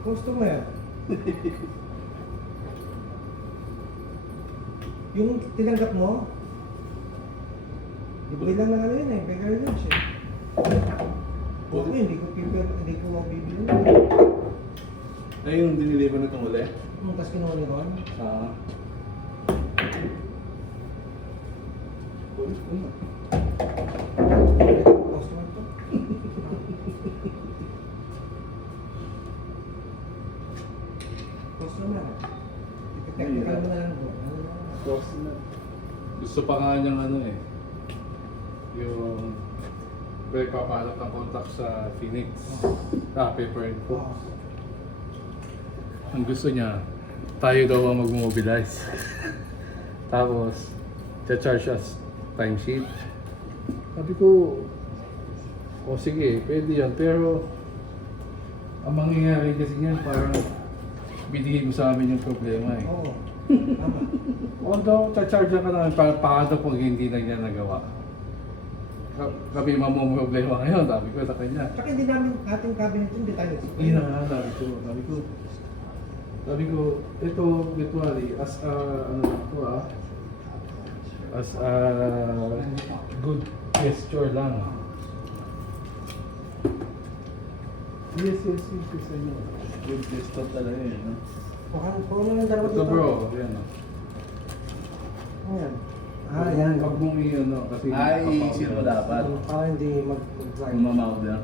Customer. Yung tinanggap mo, bibili lang ng ano yun eh, beggar lunch eh. Okay, hindi ko mabibili na. Ay, yung diniliver na itong uli? Tapos kinuha ni Ron. Ulit ko na. Customer to. Customer. Technical mo na lang bro. Gusto pa nga niyang ano eh. Yung papalap ng contact sa Phoenix. Paper info. Oh. Ang gusto niya, tayo daw ang mag-mobilize. Tapos, charge us timesheet. Sabi ko, o sige, pwede yan. Pero, ang mangyayari kasi niyan, parang binigay mo sa amin yung problema eh. Oo. Tama. Although, charge ka namin, paano kung hindi na niya nagawa. Kami mamumroblema ngayon, sabi ko sa kanya. Tsaka hindi namin ating cabinet hindi tayo. Hindi na nga, sabi ko, ito, virtually, as a, ano ito as a good gesture lang. Yes, sa inyo. Good gesture talaga yun, no? Puro na ng dalawa Ito dito. bro, yan o. Ayan. Yan. Huwag mong i-ano, kasi Ay, iisip mo dapat. Para hindi mag-drive. Umamawag na.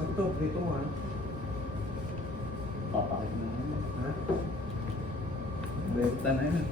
Sakto, prito mo ha. Papakit na. Ha? Benta na yun.